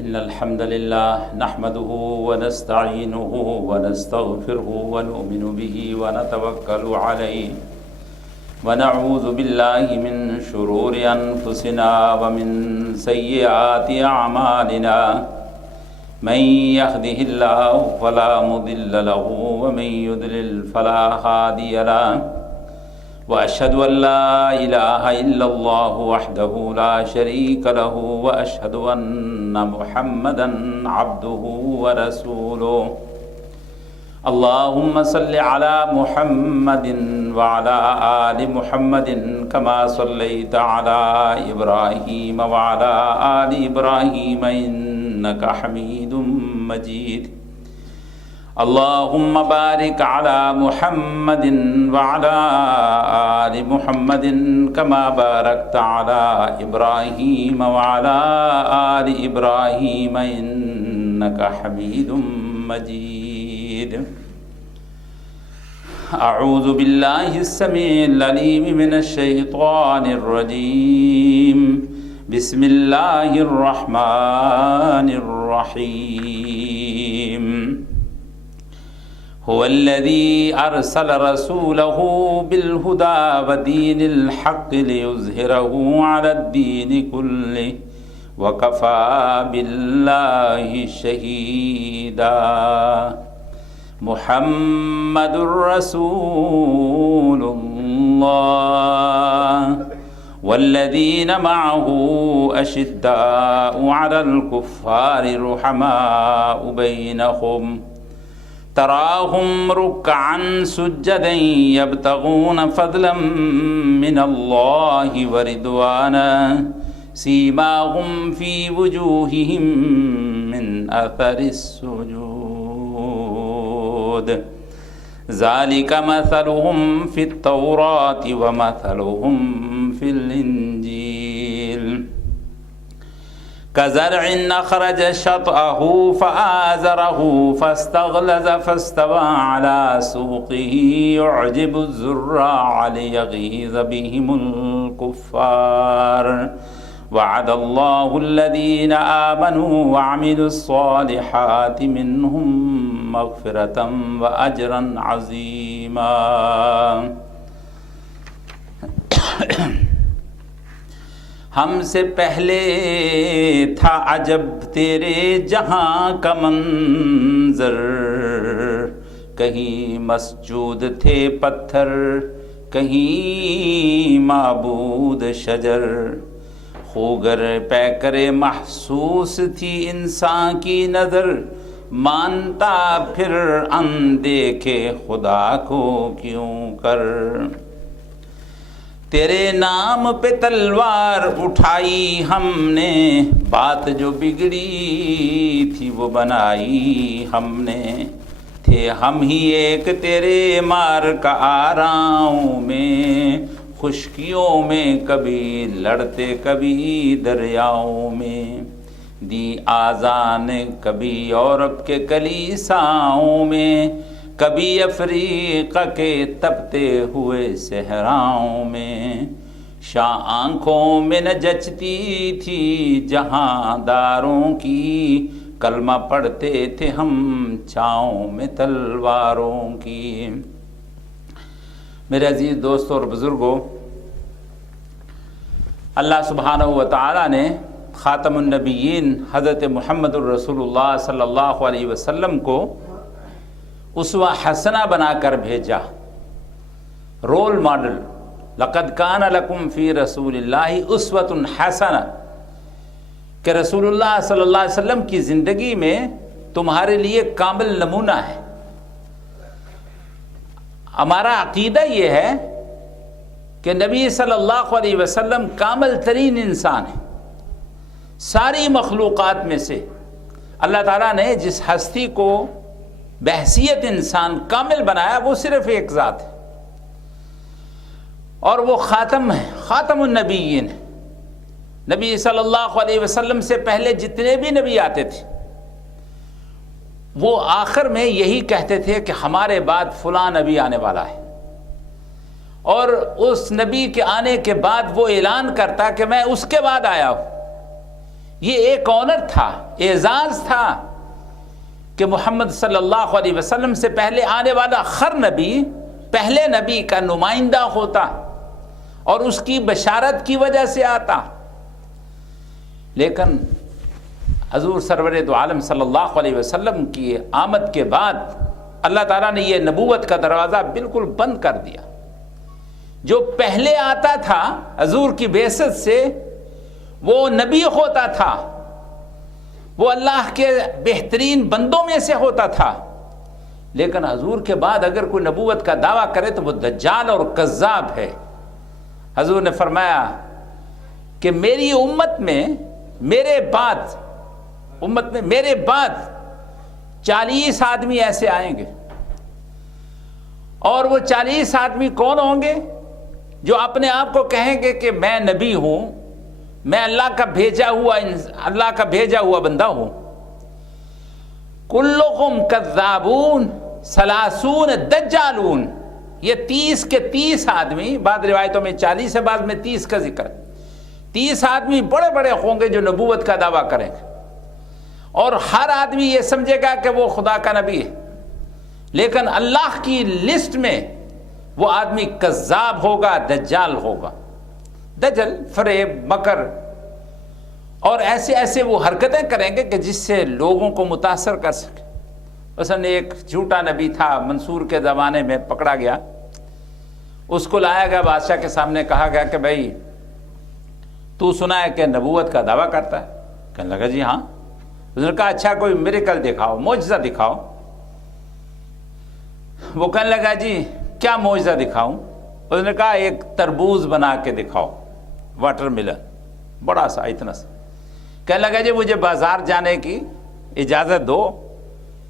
إن الحمد لله نحمده ونستعينه ونستغفره ونؤمن به ونتوكل عليه ونعوذ بالله من شرور أنفسنا ومن سيئات أعمالنا من يهده الله فلا مضل له ومن يضلل فلا هادي له وأشهد أن لا إله إلا الله وحده لا شريك له وأشهد أن محمدا عبده ورسوله اللهم صل على محمد وعلى آل محمد كما صليت على إبراهيم وعلى آل إبراهيم إنك حميد مجيد اللهم بارك على محمد وعلى آل محمد كما باركت على إبراهيم وعلى آل إبراهيم إنك حميد مجيد أعوذ بالله السميع العليم من الشيطان الرجيم بسم الله الرحمن الرحيم هو الذي أرسل رسوله بالهدى ودين الحق ليظهره على الدين كله وكفى بالله شهيدا محمد رسول الله والذين معه أشداء على الكفار رحماء بينهم تراهم ركعا سجدا يبتغون فضلا من الله ورضوانا سيماهم في وجوههم من أثر السجود ذلك مثلهم في التوراة ومثلهم في الإنجيل كزرع أخرج شطأه فآزره فاستغلظ فاستوى على سوقه يعجب الزراع ليغيظ بهم الكفار وعد الله الذين آمنوا وعملوا الصالحات منهم مغفرة وأجرا عظيما ہم سے پہلے تھا عجب تیرے جہاں کا منظر کہیں مسجود تھے پتھر کہیں معبود شجر خوگر پیکر محسوس تھی انسان کی نظر مانتا پھر اندیکھے خدا کو کیوں کر تیرے نام پہ تلوار اٹھائی ہم نے بات جو بگڑی تھی وہ بنائی ہم نے تھے ہم ہی ایک تیرے مار کا آراؤں میں خشکیوں میں کبھی لڑتے کبھی دریاؤں میں دی آذان کبھی یورپ کے کلیساؤں میں کبھی افریقہ کے تپتے ہوئے صحراؤں میں شاہ آنکھوں میں نہ جچتی تھی جہاں داروں کی کلمہ پڑھتے تھے ہم چھاؤں میں تلواروں کی میرے عزیز دوستوں اور بزرگوں اللہ سبحانہ و تعالی نے خاتم النبیین حضرت محمد الرسول اللہ صلی اللہ علیہ وسلم کو اسوہ حسنہ بنا کر بھیجا رول ماڈل لقد کان لکم فی رسول اللہ اسوۃ حسنہ کہ رسول اللہ صلی اللہ علیہ وسلم کی زندگی میں تمہارے لیے کامل نمونہ ہے ہمارا عقیدہ یہ ہے کہ نبی صلی اللہ علیہ وسلم کامل ترین انسان ہے ساری مخلوقات میں سے اللہ تعالیٰ نے جس ہستی کو بحیثیت انسان کامل بنایا وہ صرف ایک ذات ہے اور وہ خاتم ہے خاتم النبیین نبی صلی اللہ علیہ وسلم سے پہلے جتنے بھی نبی آتے تھے وہ آخر میں یہی کہتے تھے کہ ہمارے بعد فلاں نبی آنے والا ہے اور اس نبی کے آنے کے بعد وہ اعلان کرتا کہ میں اس کے بعد آیا ہوں یہ ایک آنر تھا، اعزاز تھا کہ محمد صلی اللہ علیہ وسلم سے پہلے آنے والا ہر نبی پہلے نبی کا نمائندہ ہوتا اور اس کی بشارت کی وجہ سے آتا۔ لیکن حضور سرور دو عالم صلی اللہ علیہ وسلم کی آمد کے بعد اللہ تعالیٰ نے یہ نبوت کا دروازہ بالکل بند کر دیا۔ جو پہلے آتا تھا حضور کی بعثت سے وہ نبی ہوتا تھا، وہ اللہ کے بہترین بندوں میں سے ہوتا تھا، لیکن حضور کے بعد اگر کوئی نبوت کا دعویٰ کرے تو وہ دجال اور کذاب ہے۔ حضور نے فرمایا کہ میری امت میں میرے بعد 40 آدمی ایسے آئیں گے، اور وہ 40 آدمی کون ہوں گے؟ جو اپنے آپ کو کہیں گے کہ میں نبی ہوں، میں اللہ کا بھیجا ہوا بندہ ہوں۔ کلکم کذابون ثلاثون دجالون، یہ 30 کے 30 آدمی، بعض روایتوں میں 40 ہے، بعض میں 30 کا ذکر ہے، 30 آدمی بڑے بڑے ہوں گے جو نبوت کا دعویٰ کریں گے، اور ہر آدمی یہ سمجھے گا کہ وہ خدا کا نبی ہے، لیکن اللہ کی لسٹ میں وہ آدمی کذاب ہوگا، دجال ہوگا۔ دجل فریب، مکر اور ایسے وہ حرکتیں کریں گے کہ جس سے لوگوں کو متاثر کر سکے۔ مثلا ایک جھوٹا نبی تھا، منصور کے زمانے میں پکڑا گیا، اس کو لایا گیا بادشاہ کے سامنے، کہا گیا کہ بھائی تو سنا ہے کہ نبوت کا دعویٰ کرتا ہے؟ کہنے لگا جی ہاں۔ اس نے کہا اچھا کوئی میریکل دکھاؤ، معجزہ دکھاؤ۔ وہ کہنے لگا جی کیا معجزہ دکھاؤں؟ اس نے کہا ایک تربوز بنا کے دکھاؤ، واٹر ملن، بڑا سا، اتنا سا۔ کہنے لگا جی مجھے بازار جانے کی اجازت دو۔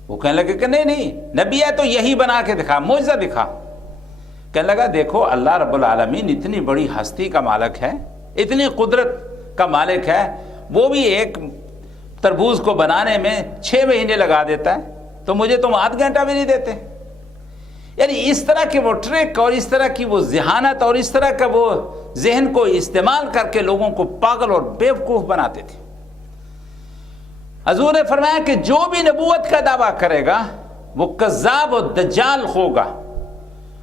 وہ کہنے لگا کہ نہیں نبی ہے تو یہی بنا کے دکھا، معجزہ دکھا۔ کہنے لگا دیکھو اللہ رب العالمین اتنی بڑی ہستی کا مالک ہے، اتنی قدرت کا مالک ہے، وہ بھی ایک تربوز کو بنانے میں 6 مہینے لگا دیتا ہے، تو مجھے تم آدھ گھنٹہ بھی نہیں دیتے۔ یعنی اس طرح کے وہ ٹرک اور اس طرح کی وہ ذہانت اور اس طرح کا وہ ذہن کو استعمال کر کے لوگوں کو پاگل اور بیوقوف بناتے تھے۔ حضور نے فرمایا کہ جو بھی نبوت کا دعویٰ کرے گا وہ کذاب اور دجال ہوگا۔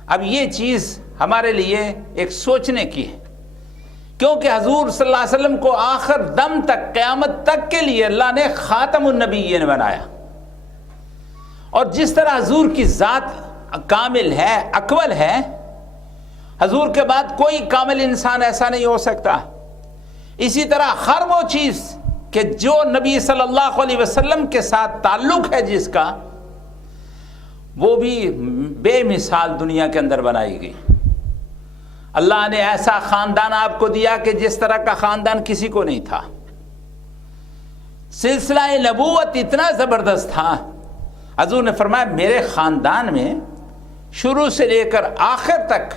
اب یہ چیز ہمارے لیے ایک سوچنے کی ہے، کیونکہ حضور صلی اللہ علیہ وسلم کو آخر دم تک، قیامت تک کے لیے اللہ نے خاتم النبیین بنایا، اور جس طرح حضور کی ذات کامل ہے، اکمل ہے، حضور کے بعد کوئی کامل انسان ایسا نہیں ہو سکتا۔ اسی طرح ہر وہ چیز کہ جو نبی صلی اللہ علیہ وسلم کے ساتھ تعلق ہے جس کا، وہ بھی بے مثال دنیا کے اندر بنائی گئی۔ اللہ نے ایسا خاندان آپ کو دیا کہ جس طرح کا خاندان کسی کو نہیں تھا۔ سلسلہ نبوت اتنا زبردست تھا، حضور نے فرمایا میرے خاندان میں شروع سے لے کر آخر تک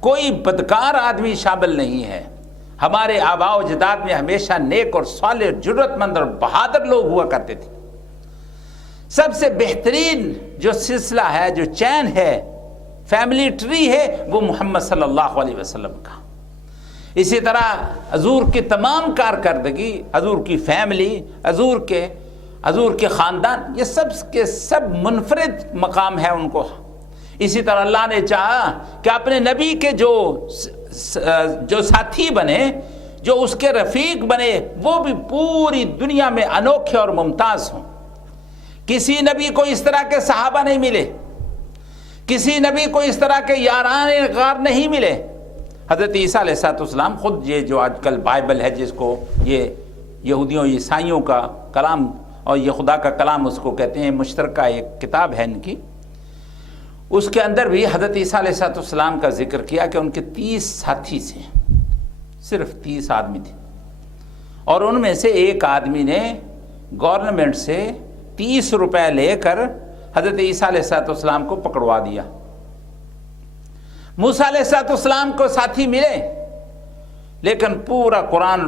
کوئی بدکار آدمی شامل نہیں ہے۔ ہمارے آباء و اجداد میں ہمیشہ نیک اور صالح، جرت مند اور بہادر لوگ ہوا کرتے تھے۔ سب سے بہترین جو سلسلہ ہے، جو چین ہے، فیملی ٹری ہے، وہ محمد صلی اللہ علیہ وسلم کا۔ اسی طرح حضور کی تمام کارکردگی، حضور کی فیملی، حضور کے خاندان، یہ سب کے سب منفرد مقام ہے ان کو۔ اسی طرح اللہ نے چاہا کہ اپنے نبی کے جو ساتھی بنے، جو اس کے رفیق بنے، وہ بھی پوری دنیا میں انوکھے اور ممتاز ہوں۔ کسی نبی کو اس طرح کے صحابہ نہیں ملے، کسی نبی کو اس طرح کے یاران غار نہیں ملے۔ حضرت عیسیٰ علیہ السلام خود، یہ جو آج کل بائبل ہے جس کو یہ یہودیوں عیسائیوں کا کلام اور یہ خدا کا کلام اس کو کہتے ہیں، مشترکہ ایک کتاب ہے ان کی، اس کے اندر بھی حضرت عیسیٰ علیہ السلام کا ذکر کیا کہ ان کے 30 ساتھی تھے، صرف 30 آدمی تھے، اور ان میں سے ایک آدمی نے گورنمنٹ سے 30 روپے لے کر حضرت عیسیٰ علیہ السلام کو پکڑوا دیا۔ موسیٰ علیہ السلام کو ساتھی ملے، لیکن پورا قرآن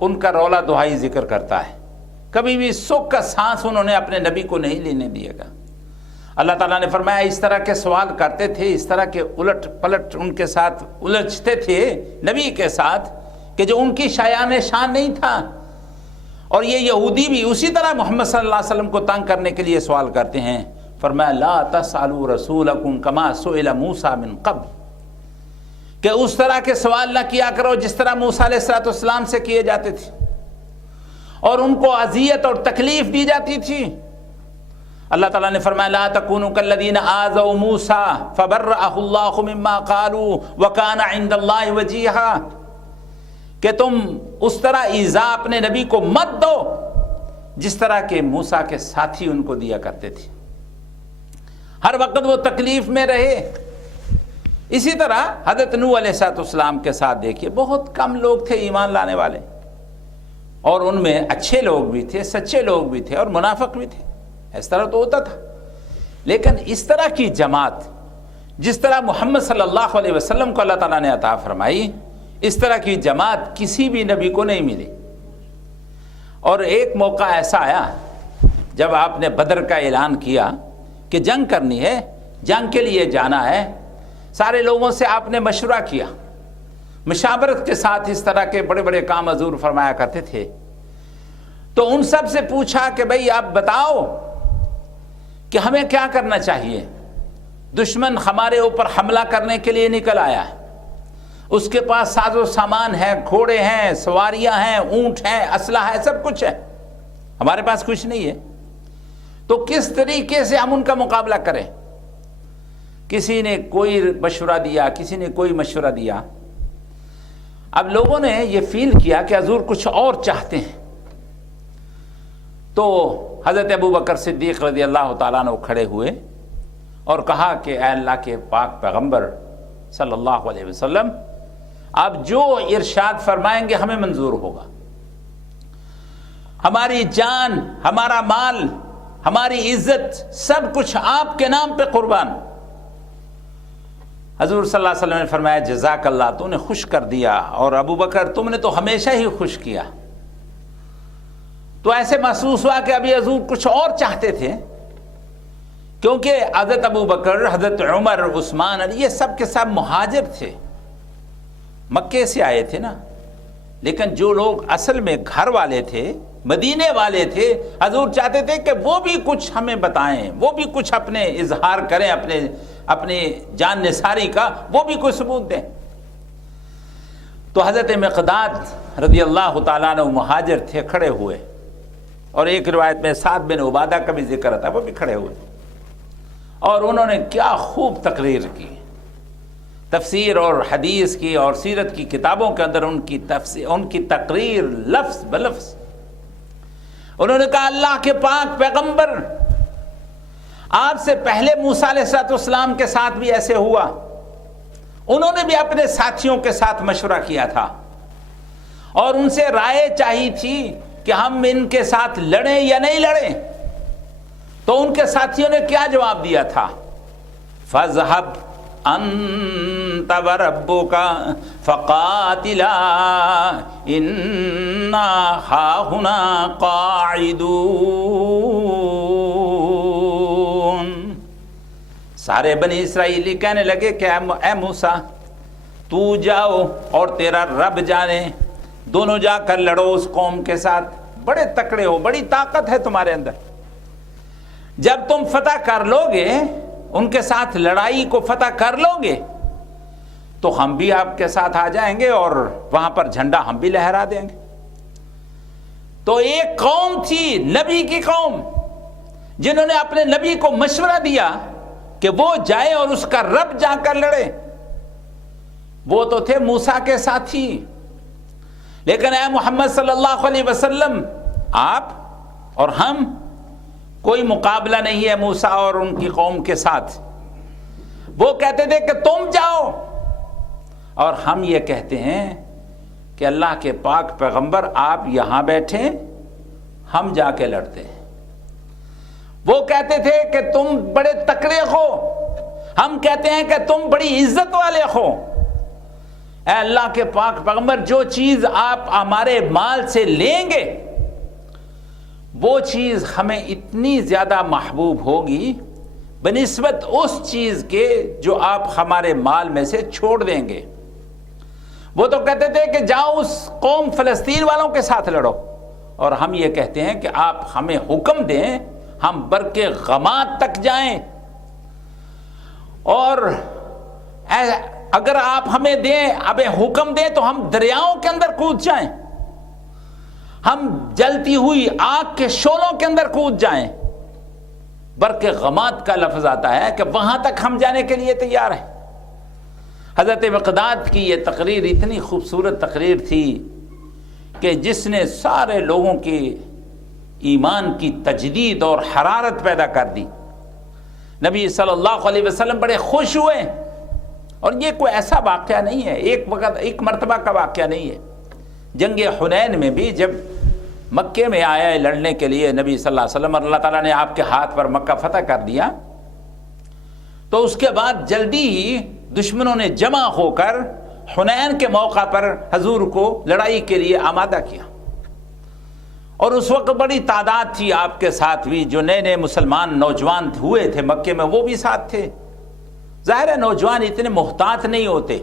ان کا رولا دہائی ذکر کرتا ہے، کبھی بھی سکھ کا سانس انہوں نے اپنے نبی کو نہیں لینے دیا گا۔ اللہ تعالیٰ نے فرمایا اس طرح کے سوال کرتے تھے، اس طرح کے الٹ پلٹ ان کے ساتھ الجھتے تھے نبی کے ساتھ، کہ جو ان کی شایان شان نہیں تھا، اور یہ یہودی بھی اسی طرح محمد صلی اللہ علیہ وسلم کو تنگ کرنے کے لیے سوال کرتے ہیں. فرمایا لا تسألوا رسولکم کما سئل موسیٰ من قبل، کہ اس طرح کے سوال نہ کیا کرو جس طرح موسیٰ علیہ السلام سے کیے جاتے تھے اور ان کو اذیت اور تکلیف دی جاتی تھی. اللہ تعالیٰ نے فرمایا لا تکونوا کالذین آذوا موسیٰ فبرأہ اللہ مما قالوا وکان عند اللہ وجیہا، کہ تم اس طرح ایذا اپنے نبی کو مت دو جس طرح کہ موسیٰ کے ساتھی ان کو دیا کرتے تھے، ہر وقت وہ تکلیف میں رہے. اسی طرح حضرت نوح علیہ السلام کے ساتھ دیکھیے، بہت کم لوگ تھے ایمان لانے والے، اور ان میں اچھے لوگ بھی تھے، سچے لوگ بھی تھے اور منافق بھی تھے. اس طرح تو ہوتا تھا. لیکن اس طرح کی جماعت جس طرح محمد صلی اللہ علیہ وسلم کو اللہ تعالیٰ نے عطا فرمائی، اس طرح کی جماعت کسی بھی نبی کو نہیں ملی. اور ایک موقع ایسا آیا جب آپ نے بدر کا اعلان کیا کہ جنگ کرنی ہے، جنگ کے لیے جانا ہے، سارے لوگوں سے آپ نے مشورہ کیا، مشاورت کے ساتھ اس طرح کے بڑے بڑے کام حضور فرمایا کرتے تھے. تو ان سب سے پوچھا کہ بھئی آپ بتاؤ کہ ہمیں کیا کرنا چاہیے. دشمن ہمارے اوپر حملہ کرنے کے لیے نکل آیا ہے، اس کے پاس ساز و سامان ہے، گھوڑے ہیں، سواریاں ہیں، اونٹ ہیں، اسلحہ ہے، سب کچھ ہے، ہمارے پاس کچھ نہیں ہے. تو کس طریقے سے ہم ان کا مقابلہ کریں؟ کسی نے کوئی مشورہ دیا، کسی نے کوئی مشورہ دیا. اب لوگوں نے یہ فیل کیا کہ حضور کچھ اور چاہتے ہیں. تو حضرت ابو بکر صدیق رضی اللہ تعالیٰ عنہ کھڑے ہوئے اور کہا کہ اے اللہ کے پاک پیغمبر صلی اللہ علیہ وسلم، آپ جو ارشاد فرمائیں گے ہمیں منظور ہوگا. ہماری جان، ہمارا مال، ہماری عزت، سب کچھ آپ کے نام پہ قربان. حضور صلی اللہ علیہ وسلم نے فرمایا جزاک اللہ، تو نے خوش کر دیا، اور ابو بکر تم نے تو ہمیشہ ہی خوش کیا. تو ایسے محسوس ہوا کہ ابھی حضور کچھ اور چاہتے تھے، کیونکہ حضرت ابو بکر، حضرت عمر، عثمان، یہ سب کے سب مہاجر تھے، مکے سے آئے تھے نا. لیکن جو لوگ اصل میں گھر والے تھے، مدینے والے تھے، حضور چاہتے تھے کہ وہ بھی کچھ ہمیں بتائیں، وہ بھی کچھ اپنے اظہار کریں، اپنے جان نثاری کا وہ بھی کوئی ثبوت دیں. تو حضرت مقداد رضی اللہ تعالیٰ عنہ مہاجر تھے، کھڑے ہوئے، اور ایک روایت میں سعد بن عبادہ کا بھی ذکر تھا، وہ بھی کھڑے ہوئے، اور انہوں نے کیا خوب تقریر کی، تفسیر اور حدیث کی اور سیرت کی کتابوں کے اندر ان کی تقریر لفظ بلفظ. انہوں نے کہا اللہ کے پاک پیغمبر، آپ سے پہلے موسیٰ علیہ السلام کے ساتھ بھی ایسے ہوا، انہوں نے بھی اپنے ساتھیوں کے ساتھ مشورہ کیا تھا اور ان سے رائے چاہی تھی کہ ہم ان کے ساتھ لڑیں یا نہیں لڑیں. تو ان کے ساتھیوں نے کیا جواب دیا تھا؟ فَاذْهَبْ أَنْتَ وَرَبُّكَ فَقَاتِلَا إِنَّا هَاهُنَا قَاعِدُونَ. سارے بنی اسرائیلی کہنے لگے کہ اے موسیٰ، تو جاؤ اور تیرا رب جانے، دونوں جا کر لڑو اس قوم کے ساتھ، بڑے تکڑے ہو، بڑی طاقت ہے تمہارے اندر. جب تم فتح کر لو گے، ان کے ساتھ لڑائی کو فتح کر لو گے، تو ہم بھی آپ کے ساتھ آ جائیں گے اور وہاں پر جھنڈا ہم بھی لہرا دیں گے. تو ایک قوم تھی، نبی کی قوم، جنہوں نے اپنے نبی کو مشورہ دیا کہ وہ جائے اور اس کا رب جا کر لڑے. وہ تو تھے موسیٰ کے ساتھی. لیکن اے محمد صلی اللہ علیہ وسلم، آپ اور ہم، کوئی مقابلہ نہیں ہے موسیٰ اور ان کی قوم کے ساتھ. وہ کہتے تھے کہ تم جاؤ، اور ہم یہ کہتے ہیں کہ اللہ کے پاک پیغمبر آپ یہاں بیٹھیں، ہم جا کے لڑتے ہیں. وہ کہتے تھے کہ تم بڑے تکڑے ہو، ہم کہتے ہیں کہ تم بڑی عزت والے ہو. اے اللہ کے پاک پیغمبر، جو چیز آپ ہمارے مال سے لیں گے وہ چیز ہمیں اتنی زیادہ محبوب ہوگی بنسبت اس چیز کے جو آپ ہمارے مال میں سے چھوڑ دیں گے. وہ تو کہتے تھے کہ جاؤ اس قوم فلسطین والوں کے ساتھ لڑو، اور ہم یہ کہتے ہیں کہ آپ ہمیں حکم دیں ہم برق غمات تک جائیں، اور اگر آپ ہمیں دیں اب حکم دیں تو ہم دریاؤں کے اندر کود جائیں، ہم جلتی ہوئی آگ کے شعلوں کے اندر کود جائیں۔ برق غمات کا لفظ آتا ہے کہ وہاں تک ہم جانے کے لیے تیار ہیں۔ حضرت مقداد کی یہ تقریر اتنی خوبصورت تقریر تھی کہ جس نے سارے لوگوں کے ایمان کی تجدید اور حرارت پیدا کر دی۔ نبی صلی اللہ علیہ وسلم بڑے خوش ہوئے، اور یہ کوئی ایسا واقعہ نہیں ہے، ایک مرتبہ کا واقعہ نہیں ہے۔ جنگ حنین میں بھی جب مکے میں آیا لڑنے کے لیے نبی صلی اللہ علیہ وسلم، اور اللہ تعالیٰ نے آپ کے ہاتھ پر مکہ فتح کر دیا، تو اس کے بعد جلدی ہی دشمنوں نے جمع ہو کر حنین کے موقع پر حضور کو لڑائی کے لیے آمادہ کیا، اور اس وقت بڑی تعداد تھی آپ کے ساتھ بھی، جو نئے نئے مسلمان نوجوان ہوئے تھے مکے میں وہ بھی ساتھ تھے۔ ظاہر ہے نوجوان اتنے محتاط نہیں ہوتے،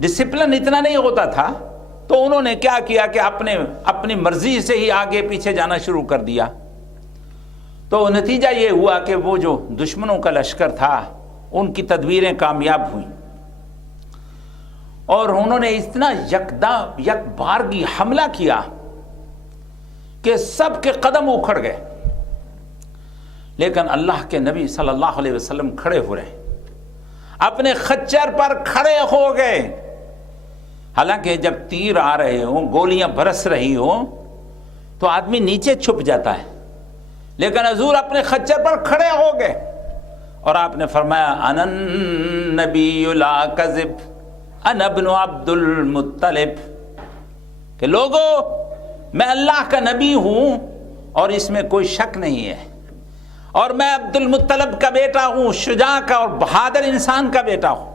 ڈسپلن اتنا نہیں ہوتا تھا، تو انہوں نے کیا کیا کہ اپنی مرضی سے ہی آگے پیچھے جانا شروع کر دیا۔ تو نتیجہ یہ ہوا کہ وہ جو دشمنوں کا لشکر تھا ان کی تدبیریں کامیاب ہوئیں، اور انہوں نے اتنا یک بارگی حملہ کیا کہ سب کے قدم اکھڑ گئے، لیکن اللہ کے نبی صلی اللہ علیہ وسلم کھڑے ہو رہے، اپنے خچر پر کھڑے ہو گئے۔ حالانکہ جب تیر آ رہے ہوں، گولیاں برس رہی ہوں تو آدمی نیچے چھپ جاتا ہے، لیکن حضور اپنے خچر پر کھڑے ہو گئے، اور آپ نے فرمایا انا النبی لا کذب انا ابن عبد المطلب، کہ لوگو میں اللہ کا نبی ہوں اور اس میں کوئی شک نہیں ہے، اور میں عبد المطلب کا بیٹا ہوں، شجاع کا اور بہادر انسان کا بیٹا ہوں۔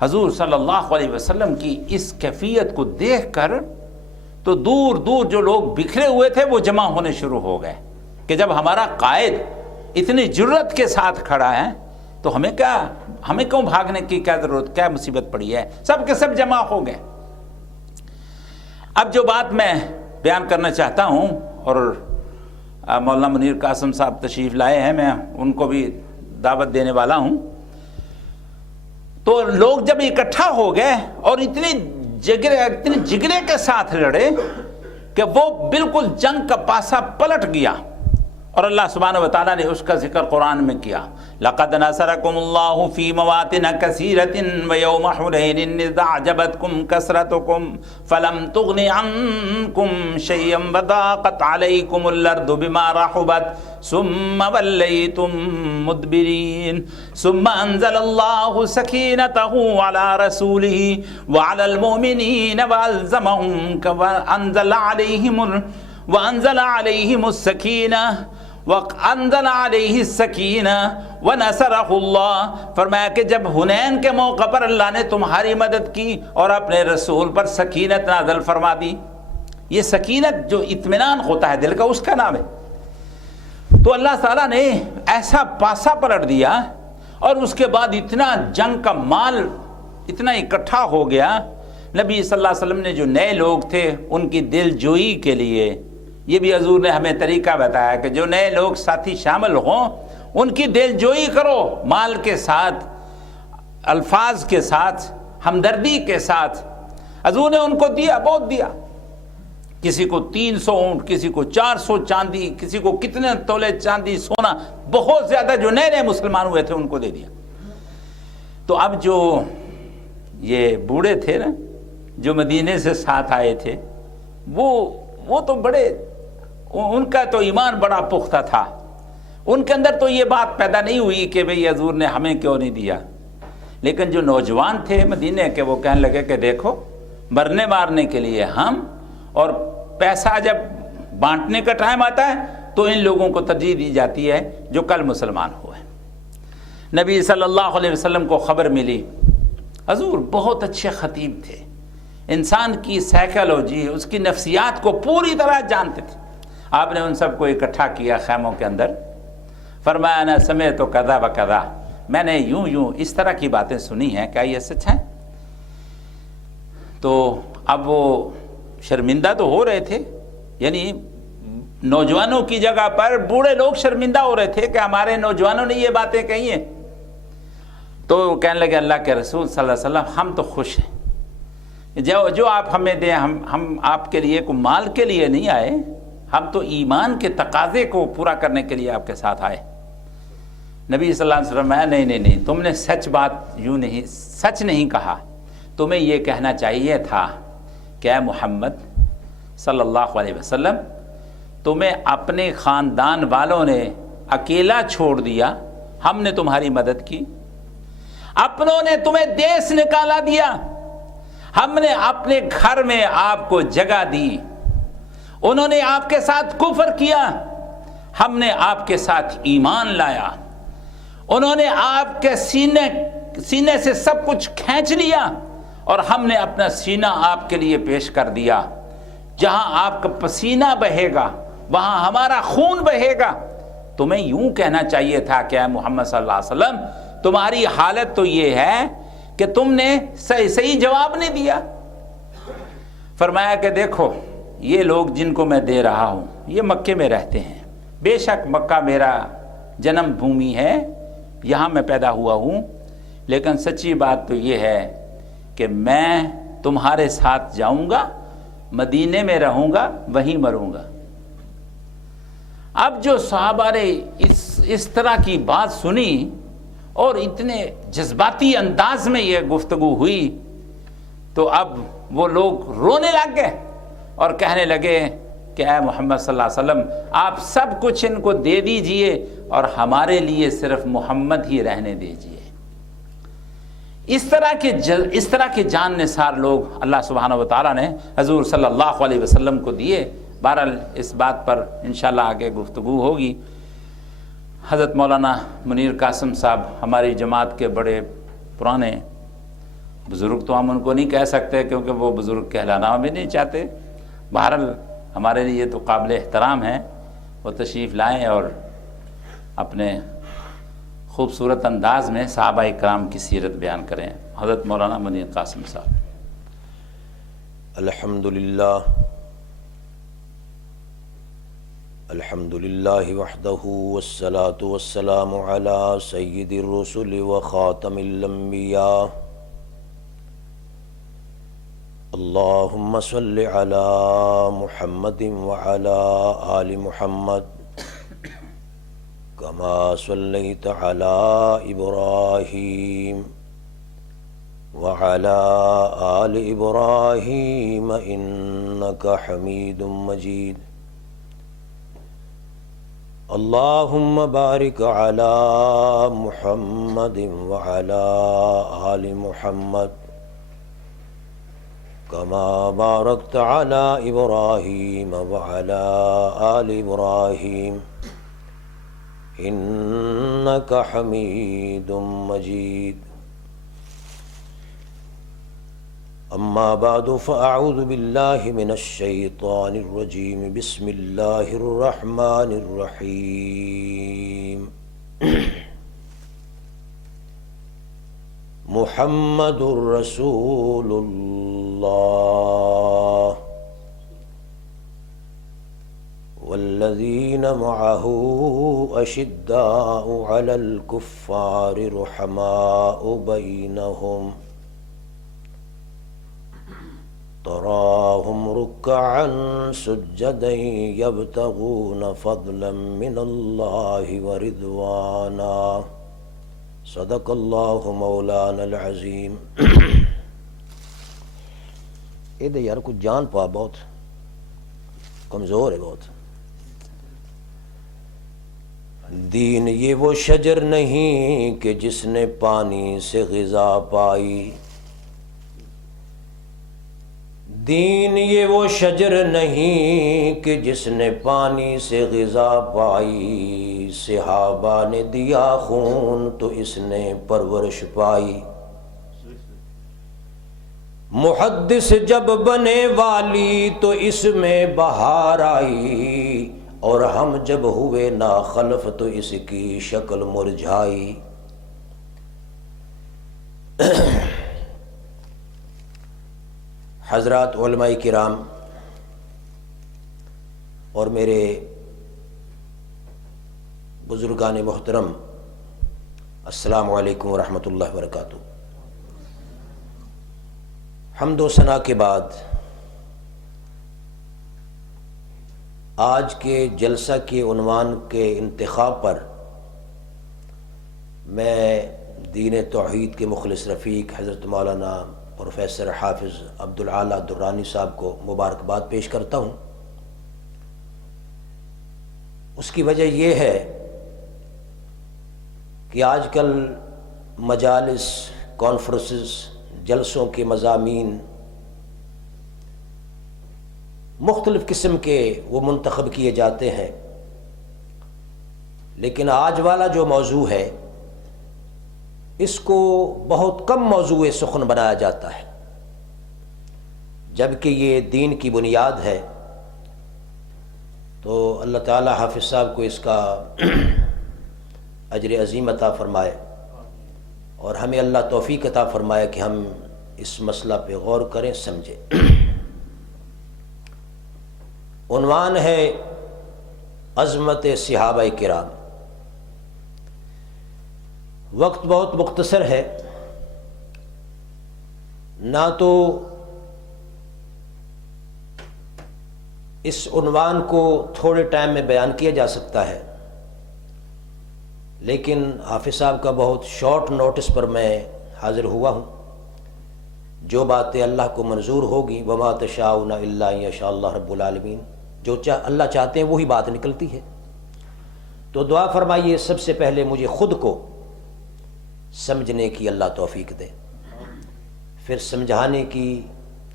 حضور صلی اللہ علیہ وسلم کی اس کیفیت کو دیکھ کر تو دور دور جو لوگ بکھرے ہوئے تھے وہ جمع ہونے شروع ہو گئے کہ جب ہمارا قائد اتنی جرت کے ساتھ کھڑا ہے تو ہمیں کیوں بھاگنے کی کیا ضرورت، کیا مصیبت پڑی ہے؟ سب کے سب جمع ہو گئے۔ اب جو بات میں بیان کرنا چاہتا ہوں، اور مولانا منیر قاسم صاحب تشریف لائے ہیں، میں ان کو بھی دعوت دینے والا ہوں، تو لوگ جب اکٹھا ہو گئے اور اتنی جگرے کے ساتھ لڑے کہ وہ بالکل جنگ کا پاسا پلٹ گیا، اور اللہ سبحانہ و تعالیٰ نے اس کا ذکر قرآن میں کیا۔ لَقَدْ نَصَرَكُمُ اللَّهُ فِي مَوَاطِنَ كَثِيرَةٍ وَيَوْمَ حُنَيْنٍ إِذْ أَعْجَبَتْكُمْ كَثْرَتُكُمْ فَلَمْ تُغْنِ عَنْكُمْ شَيْئًا وَضَاقَتْ عَلَيْكُمُ الْأَرْضُ بِمَا رَحُبَتْ ثُمَّ وَلَّيْتُمْ مُدْبِرِينَ ثُمَّ أَنزَلَ اللَّهُ سَكِينَتَهُ عَلَى رَسُولِهِ وَعَلَى الْمُؤْمِنِينَ وَأَنزَلَ عَلَيْهِمُ السَّكِينَةَ وَأَنزَلَ عَلَيْهِ السَّكِينَةَ وَنَصَرَهُ اللَّهُ، فرمایا کہ جب حنین کے موقع پر اللہ نے تمہاری مدد کی اور اپنے رسول پر سکینت نازل فرما دی۔ یہ سکینت جو اطمینان ہوتا ہے دل کا، اس کا نام ہے۔ تو اللہ تعالیٰ نے ایسا پاسا پلٹ دیا، اور اس کے بعد اتنا جنگ کا مال اتنا اکٹھا ہو گیا۔ نبی صلی اللہ علیہ وسلم نے جو نئے لوگ تھے ان کی دل جوئی کے لیے، یہ بھی حضور نے ہمیں طریقہ بتایا کہ جو نئے لوگ ساتھی شامل ہوں ان کی دل جوئی کرو، مال کے ساتھ، الفاظ کے ساتھ، ہمدردی کے ساتھ۔ حضور نے ان کو دیا، بہت دیا، کسی کو 300 اونٹ، کسی کو 400 چاندی، کسی کو کتنے تولے چاندی سونا، بہت زیادہ جو نئے نئے مسلمان ہوئے تھے ان کو دے دیا۔ تو اب جو یہ بوڑھے تھے نا، جو مدینے سے ساتھ آئے تھے، وہ تو بڑے، ان کا تو ایمان بڑا پختہ تھا، ان کے اندر تو یہ بات پیدا نہیں ہوئی کہ بھئی حضور نے ہمیں کیوں نہیں دیا۔ لیکن جو نوجوان تھے مدینے کے، وہ کہنے لگے کہ دیکھو مرنے مارنے کے لیے ہم، اور پیسہ جب بانٹنے کا ٹائم آتا ہے تو ان لوگوں کو ترجیح دی جاتی ہے جو کل مسلمان ہوئے۔ نبی صلی اللہ علیہ وسلم کو خبر ملی، حضور بہت اچھے خطیب تھے، انسان کی سائیکالوجی، اس کی نفسیات کو پوری طرح جانتے تھے۔ آپ نے ان سب کو اکٹھا کیا خیموں کے اندر، فرمایا انا سمعت کذا و کذا، میں نے یوں اس طرح کی باتیں سنی ہیں، کیا یہ سچ ہے؟ تو اب وہ شرمندہ تو ہو رہے تھے، یعنی نوجوانوں کی جگہ پر بوڑھے لوگ شرمندہ ہو رہے تھے کہ ہمارے نوجوانوں نے یہ باتیں کہی ہیں. تو وہ کہنے لگے اللہ کے رسول صلی اللہ علیہ وسلم ہم تو خوش ہیں، جو آپ ہمیں دیں، ہم آپ کے لیے کوئی مال کے لیے نہیں آئے، ہم تو ایمان کے تقاضے کو پورا کرنے کے لیے آپ کے ساتھ آئے. نبی صلی اللہ علیہ وسلم نہیں، تم نے سچ نہیں کہا. تمہیں یہ کہنا چاہیے تھا کہ اے محمد صلی اللہ علیہ وسلم، تمہیں اپنے خاندان والوں نے اکیلا چھوڑ دیا، ہم نے تمہاری مدد کی. اپنوں نے تمہیں دیس نکالا دیا، ہم نے اپنے گھر میں آپ کو جگہ دی. انہوں نے آپ کے ساتھ کفر کیا، ہم نے آپ کے ساتھ ایمان لایا. انہوں نے آپ کے سینے سے سب کچھ کھینچ لیا اور ہم نے اپنا سینہ آپ کے لیے پیش کر دیا. جہاں آپ کا پسینہ بہے گا وہاں ہمارا خون بہے گا. تمہیں یوں کہنا چاہیے تھا کہ اے محمد صلی اللہ علیہ وسلم، تمہاری حالت تو یہ ہے کہ تم نے صحیح جواب نہیں دیا. فرمایا کہ دیکھو یہ لوگ جن کو میں دے رہا ہوں یہ مکے میں رہتے ہیں. بے شک مکہ میرا جنم بھومی ہے، یہاں میں پیدا ہوا ہوں، لیکن سچی بات تو یہ ہے کہ میں تمہارے ساتھ جاؤں گا، مدینے میں رہوں گا، وہیں مروں گا. اب جو صحابہ نے اس طرح کی بات سنی اور اتنے جذباتی انداز میں یہ گفتگو ہوئی تو اب وہ لوگ رونے لگ گئے اور کہنے لگے کہ اے محمد صلی اللہ علیہ وسلم، آپ سب کچھ ان کو دے دیجئے اور ہمارے لیے صرف محمد ہی رہنے دیجئے. اس طرح کے جان نثار لوگ اللہ سبحانہ و تعالیٰ نے حضور صلی اللہ علیہ وسلم کو دیے. بہرحال اس بات پر انشاءاللہ آگے گفتگو ہوگی. حضرت مولانا منیر قاسم صاحب ہماری جماعت کے بڑے پرانے بزرگ، تو ہم ان کو نہیں کہہ سکتے کیونکہ وہ بزرگ کہلانا بھی نہیں چاہتے. بہرحال ہمارے لیے تو قابل احترام ہیں. وہ تشریف لائیں اور اپنے خوبصورت انداز میں صحابہ کرام کی سیرت بیان کریں. حضرت مولانا منیر قاسم صاحب. الحمدللہ وحدہ والصلاة والسلام علی سید الرسل وخاتم الانبیاء. اللہم صل علی محمد وعلی آل محمد کما صلیت علی ابراہیم وعلی آل ابراہیم انک حمید مجید. اللہم بارک علی محمد وعلی آل محمد کما بارکت علی ابراہیم وعلی آل ابراہیم انک حمید مجید. اما بعد فاعوذ باللہ من الشیطان الرجیم. بسم اللہ الرحمن الرحیم. محمد رسول اللہ والذین معه اشداء علی الکفار رحماء بینہم تراہم رکعا سجدا یبتغون فضلا من اللہ ورضوانا. صدق اللہ مولانا العظیم. یہ یار کچھ جان پا، بہت کمزور ہے بہت. دین یہ وہ شجر نہیں کہ جس نے پانی سے غذا پائی. دین یہ وہ شجر نہیں کہ جس نے پانی سے غذا پائی. صحابہ نے دیا خون تو اس نے پرورش پائی. محدث جب بنے والی تو اس میں بہار آئی، اور ہم جب ہوئے ناخلف تو اس کی شکل مرجھائی. حضرات علماء کرام، اور میرے بزرگان محترم، السلام علیکم ورحمۃ اللہ وبرکاتہ۔ حمد و ثنا کے بعد آج کے جلسہ کے عنوان کے انتخاب پر میں دین توحید کے مخلص رفیق حضرت مولانا پروفیسر حافظ عبدالعالی درانی صاحب کو مبارکباد پیش کرتا ہوں۔ اس کی وجہ یہ ہے کہ آج کل مجالس، کانفرنسز، جلسوں کے مضامین مختلف قسم کے وہ منتخب کیے جاتے ہیں، لیکن آج والا جو موضوع ہے اس کو بہت کم موضوع سخن بنایا جاتا ہے، جبکہ یہ دین کی بنیاد ہے۔ تو اللہ تعالی حافظ صاحب کو اس کا اجر عظیم عطا فرمائے، اور ہمیں اللہ توفیق عطا فرمائے کہ ہم اس مسئلہ پہ غور کریں، سمجھیں۔ عنوان ہے عظمت صحابہ کرام۔ وقت بہت مختصر ہے، نہ تو اس عنوان کو تھوڑے ٹائم میں بیان کیا جا سکتا ہے، لیکن حافظ صاحب کا بہت شارٹ نوٹس پر میں حاضر ہوا ہوں۔ جو باتیں اللہ کو منظور ہوگی، وما تشاءون الا ان یشاء اللہ رب العالمین، جو اللہ چاہتے ہیں وہی بات نکلتی ہے۔ تو دعا فرمائیے سب سے پہلے مجھے خود کو سمجھنے کی اللہ توفیق دے، پھر سمجھانے کی،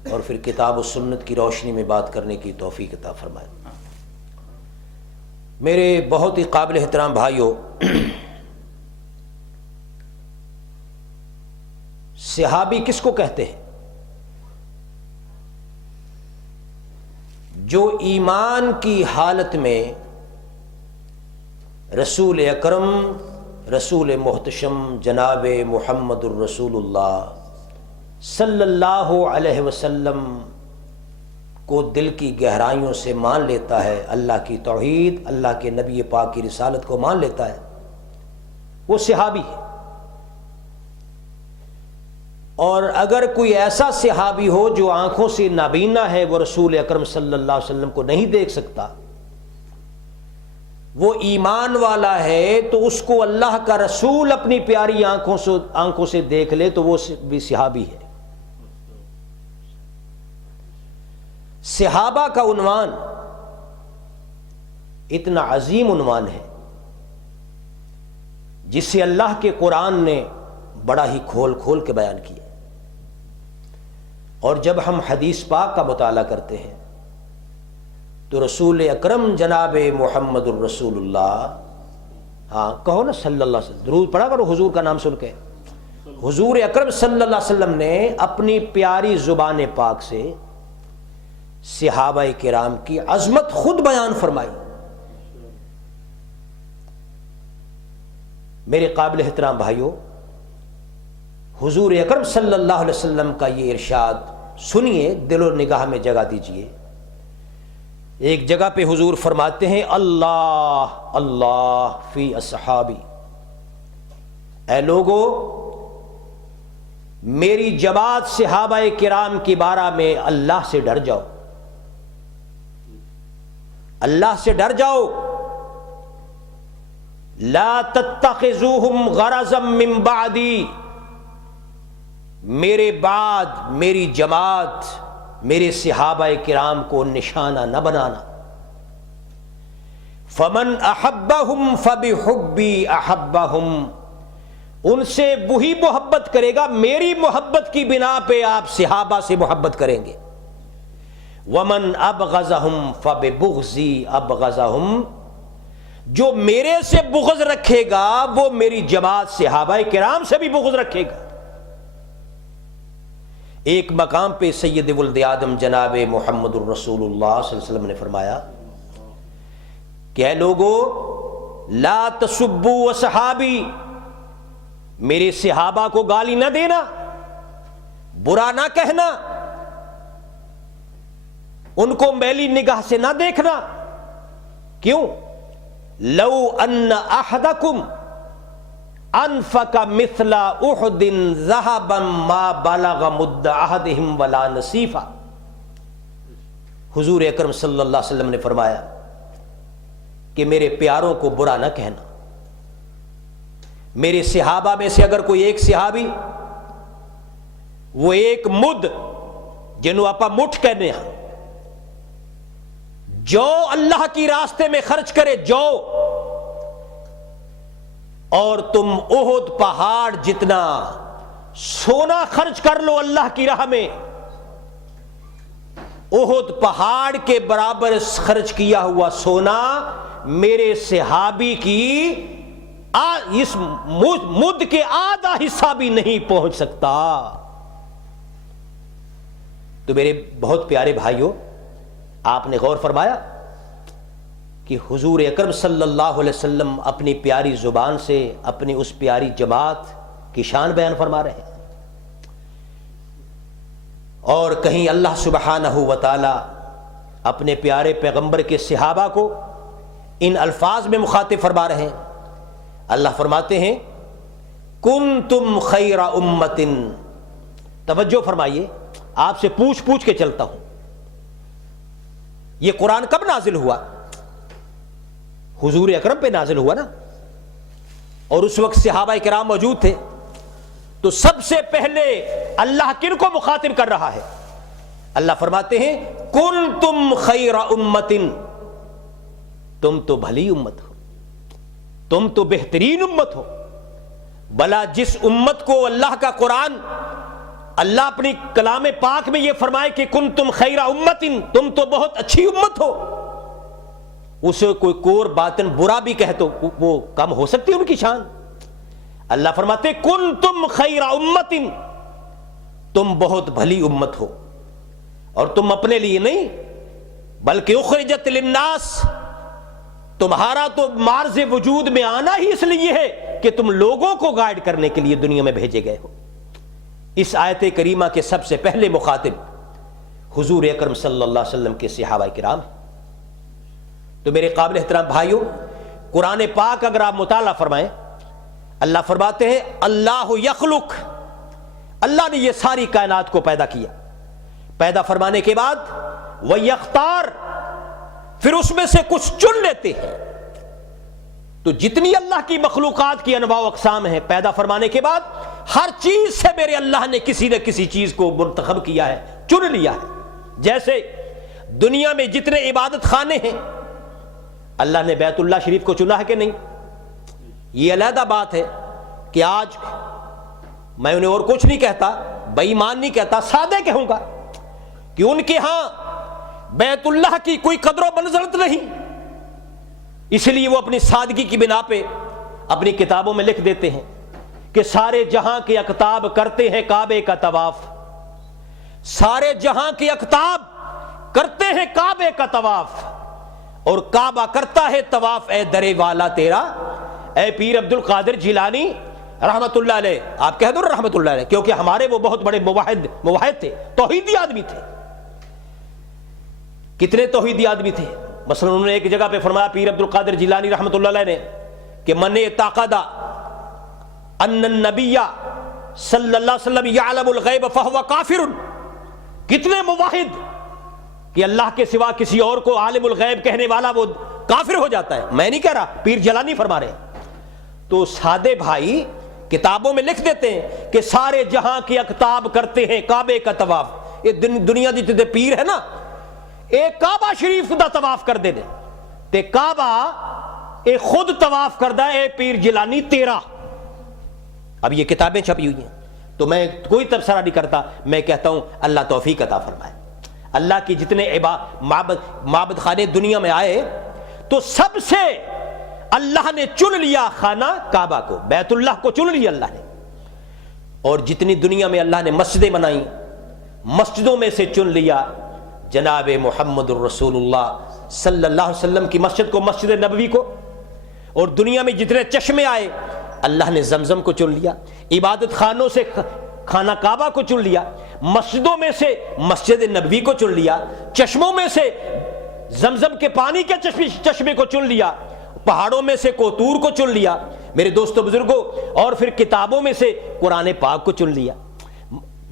اور پھر کتاب و سنت کی روشنی میں بات کرنے کی توفیق عطا فرمائے۔ میرے بہت ہی قابل احترام بھائیوں، صحابی کس کو کہتے ہیں؟ جو ایمان کی حالت میں رسول اکرم، رسول محتشم جناب محمد الرسول اللہ صلی اللہ علیہ وسلم کو دل کی گہرائیوں سے مان لیتا ہے، اللہ کی توحید، اللہ کے نبی پاک کی رسالت کو مان لیتا ہے، وہ صحابی ہے۔ اور اگر کوئی ایسا صحابی ہو جو آنکھوں سے نابینا ہے، وہ رسول اکرم صلی اللہ علیہ وسلم کو نہیں دیکھ سکتا، وہ ایمان والا ہے، تو اس کو اللہ کا رسول اپنی پیاری آنکھوں سے دیکھ لے تو وہ بھی صحابی ہے۔ صحابہ کا عنوان اتنا عظیم عنوان ہے جسے اللہ کے قرآن نے بڑا ہی کھول کھول کے بیان کیا، اور جب ہم حدیث پاک کا مطالعہ کرتے ہیں تو رسول اکرم جناب محمد الرسول اللہ، ہاں کہو نا صلی اللہ علیہ وسلم، درود پڑھا کرو حضور کا نام سن کے۔ حضور اکرم صلی اللہ علیہ وسلم نے اپنی پیاری زبان پاک سے صحابہ کرام کی عظمت خود بیان فرمائی۔ میرے قابل احترام بھائیوں، حضور اکرم صلی اللہ علیہ وسلم کا یہ ارشاد سنیے، دل و نگاہ میں جگہ دیجئے۔ ایک جگہ پہ حضور فرماتے ہیں، اللہ اللہ فی اصحابی، اے لوگو میری جماعت صحابہ کرام کی بارہ میں اللہ سے ڈر جاؤ، اللہ سے ڈر جاؤ۔ لا تتخذوہم غرضا من بعدی، میرے بعد میری جماعت، میرے صحابہ کرام کو نشانہ نہ بنانا۔ فمن احبہم فبحبی احبہم، ان سے وہی محبت کرے گا، میری محبت کی بنا پہ آپ صحابہ سے محبت کریں گے۔ ومن ابغضہم فببغضی ابغضہم، جو میرے سے بغض رکھے گا وہ میری جماعت صحابہ کرام سے بھی بغض رکھے گا۔ ایک مقام پہ سید ولد آدم جناب محمد الرسول اللہ صلی اللہ علیہ وسلم نے فرمایا کہ اے لوگو لا تسبوا اصحابی، میرے صحابہ کو گالی نہ دینا، برا نہ کہنا، ان کو میلی نگاہ سے نہ دیکھنا۔ کیوں؟ لو ان احدکم انفق مثل احد ذهبا ما بلغ مد احدهم ولا نصیفا. حضور اکرم صلی اللہ علیہ وسلم نے فرمایا کہ میرے پیاروں کو برا نہ کہنا. میرے صحابہ میں سے اگر کوئی ایک صحابی وہ ایک مد جنوں آپ مٹھ کہنے ہیں جو اللہ کی راستے میں خرچ کرے جو، اور تم احد پہاڑ جتنا سونا خرچ کر لو اللہ کی راہ میں، احد پہاڑ کے برابر خرچ کیا ہوا سونا میرے صحابی کی اس مد کے آدھا حصہ بھی نہیں پہنچ سکتا. تو میرے بہت پیارے بھائیوں، آپ نے غور فرمایا کہ حضور اکرم صلی اللہ علیہ وسلم اپنی پیاری زبان سے اپنی اس پیاری جماعت کی شان بیان فرما رہے ہیں، اور کہیں اللہ سبحانہ و تعالی اپنے پیارے پیغمبر کے صحابہ کو ان الفاظ میں مخاطب فرما رہے ہیں. اللہ فرماتے ہیں کنتم خیر امت. توجہ فرمائیے، آپ سے پوچھ پوچھ کے چلتا ہوں، یہ قرآن کب نازل ہوا؟ حضور اکرم پہ نازل ہوا نا، اور اس وقت صحابہ کرام موجود تھے. تو سب سے پہلے اللہ کن کو مخاطب کر رہا ہے؟ اللہ فرماتے ہیں کنتم خیر امت. تم تو بھلی امت ہو، تم تو بہترین امت ہو. بلا جس امت کو اللہ کا قرآن، اللہ اپنی کلام پاک میں یہ فرمائے کہ کنتم خیر امت، تم تو بہت اچھی امت ہو، اسے کوئی کور باطن برا بھی کہے تو وہ کم ہو سکتی ہے ان کی شان. اللہ فرماتے کنتم خیر امت، تم بہت بھلی امت ہو. اور تم اپنے لیے نہیں بلکہ اخرجت للناس، تمہارا تو معرض وجود میں آنا ہی اس لیے ہے کہ تم لوگوں کو گائیڈ کرنے کے لیے دنیا میں بھیجے گئے ہو. اس آیت کریمہ کے سب سے پہلے مخاطب حضور اکرم صلی اللہ علیہ وسلم کے صحابہ کرام. تو میرے قابل احترام بھائیوں، قرآن پاک اگر آپ مطالعہ فرمائیں، اللہ فرماتے ہیں اللہ یخلق، اللہ نے یہ ساری کائنات کو پیدا کیا. پیدا فرمانے کے بعد وہ یختار، پھر اس میں سے کچھ چن لیتے ہیں. تو جتنی اللہ کی مخلوقات کی انواع و اقسام ہیں، پیدا فرمانے کے بعد ہر چیز سے میرے اللہ نے کسی نہ کسی چیز کو منتخب کیا ہے، چن لیا ہے. جیسے دنیا میں جتنے عبادت خانے ہیں، اللہ نے بیت اللہ شریف کو چنا ہے کہ نہیں؟ یہ علیحدہ بات ہے کہ آج میں انہیں اور کچھ نہیں کہتا، بے ایمان نہیں کہتا، سادہ کہوں گا کہ ان کے ہاں بیت اللہ کی کوئی قدر و منزلت نہیں، اس لیے وہ اپنی سادگی کی بنا پہ اپنی کتابوں میں لکھ دیتے ہیں کہ سارے جہاں کے اقطاب کرتے ہیں کعبے کا طواف. سارے جہاں کے اقطاب کرتے ہیں کعبے کا طواف، اور کعبہ کرتا ہے طواف اے درے والا تیرا، اے پیر عبد القادر جیلانی رحمت اللہ علیہ. آپ کہہ دو رحمت اللہ علیہ، کیونکہ ہمارے وہ بہت بڑے موحد تھے، توحیدی آدمی تھے. کتنے توحیدی آدمی تھے؟ مثلا انہوں نے ایک جگہ پہ فرمایا پیر عبد القادر جیلانی رحمت اللہ علیہ نے کہ من اعتقد ان النبی صلی اللہ علیہ وسلم یعلم الغیب فہو کافر. کتنے موحد کہ اللہ کے سوا کسی اور کو عالم الغیب کہنے والا وہ کافر ہو جاتا ہے. میں نہیں کہہ رہا، پیر جیلانی فرما رہے ہیں. تو سادے بھائی کتابوں میں لکھ دیتے ہیں کہ سارے جہاں کے اقطاب کرتے ہیں کعبے کا طواف. یہ دنیا دی جتنے پیر ہے نا، ایک کعبہ شریف دا طواف کر دے تے کعبہ اے خود طواف کردہ اے پیر جیلانی تیرا. اب یہ کتابیں چھپی ہوئی ہیں، تو میں کوئی تبصرہ نہیں کرتا، میں کہتا ہوں اللہ توفیق عطا فرمائے. اللہ کی جتنے معبد خانے دنیا میں آئے تو سب سے اللہ نے چن لیا خانہ کعبہ کو، بیت اللہ کو چن لیا اللہ نے. اور جتنی دنیا میں اللہ نے مسجدیں بنائیں، مسجدوں میں سے چن لیا جناب محمد الرسول اللہ صلی اللہ علیہ وسلم کی مسجد کو، مسجد نبوی کو. اور دنیا میں جتنے چشمے آئے اللہ نے زمزم کو چن لیا. عبادت خانوں سے خانہ کعبہ کو چن لیا، مسجدوں میں سے مسجد نبوی کو چن لیا، چشموں میں سے زمزم کے پانی کے چشمے کو چن لیا، پہاڑوں میں سے کوتور کو چن لیا میرے دوستو بزرگوں، اور پھر کتابوں میں سے قرآن پاک کو چن لیا،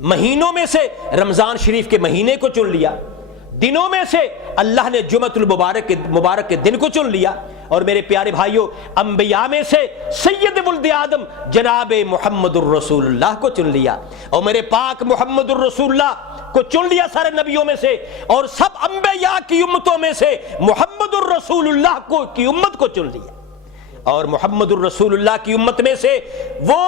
مہینوں میں سے رمضان شریف کے مہینے کو چن لیا، دنوں میں سے اللہ نے جمعۃ المبارک کے دن کو چن لیا، اور میرے پیارے بھائیوں انبیاء میں سے سید ولد آدم جناب محمد الرسول اللہ کو چن لیا، اور میرے پاک محمد الرسول اللہ کو چن لیا سارے نبیوں میں سے، اور سب انبیاء کی امتوں میں سے محمد الرسول اللہ کی امت کو چن لیا، اور محمد الرسول اللہ کی امت میں سے وہ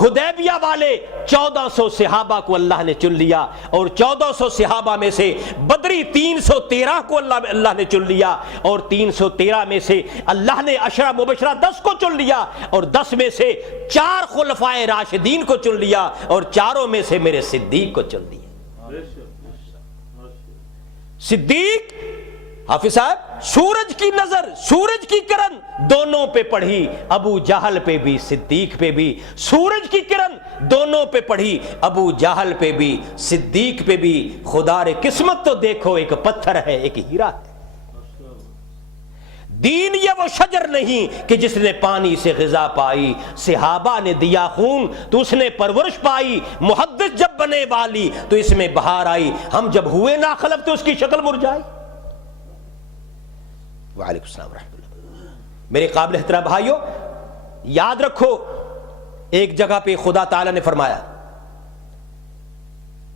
حدیبیہ والے 1400 صحابہ کو اللہ نے چن لیا، اور 1400 صحابہ میں سے بدری 313 کو اللہ نے چن لیا، اور 313 میں سے اللہ نے عشرہ مبشرہ 10 کو چن لیا، اور 10 میں سے 4 خلفائے راشدین کو چن لیا، اور 4 میں سے میرے صدیق کو چن لیا۔ صدیق حافظ صاحب سورج کی نظر، سورج کی کرن دونوں پہ پڑھی، ابو جہل پہ بھی صدیق پہ بھی، سورج کی کرن دونوں پہ پڑھی، ابو جہل پہ بھی صدیق پہ بھی۔ خدا رے قسمت تو دیکھو، ایک پتھر ہے ایک ہیرا ہے۔ دین یہ وہ شجر نہیں کہ جس نے پانی سے غذا پائی، صحابہ نے دیا خون تو اس نے پرورش پائی، محدث جب بنے والی تو اس میں بہار آئی، ہم جب ہوئے ناخلف تو اس کی شکل مرجائی۔ وعلیکم السلام ورحمۃ اللہ۔ میرے قابل احترام بھائیوں، یاد رکھو ایک جگہ پہ خدا تعالی نے فرمایا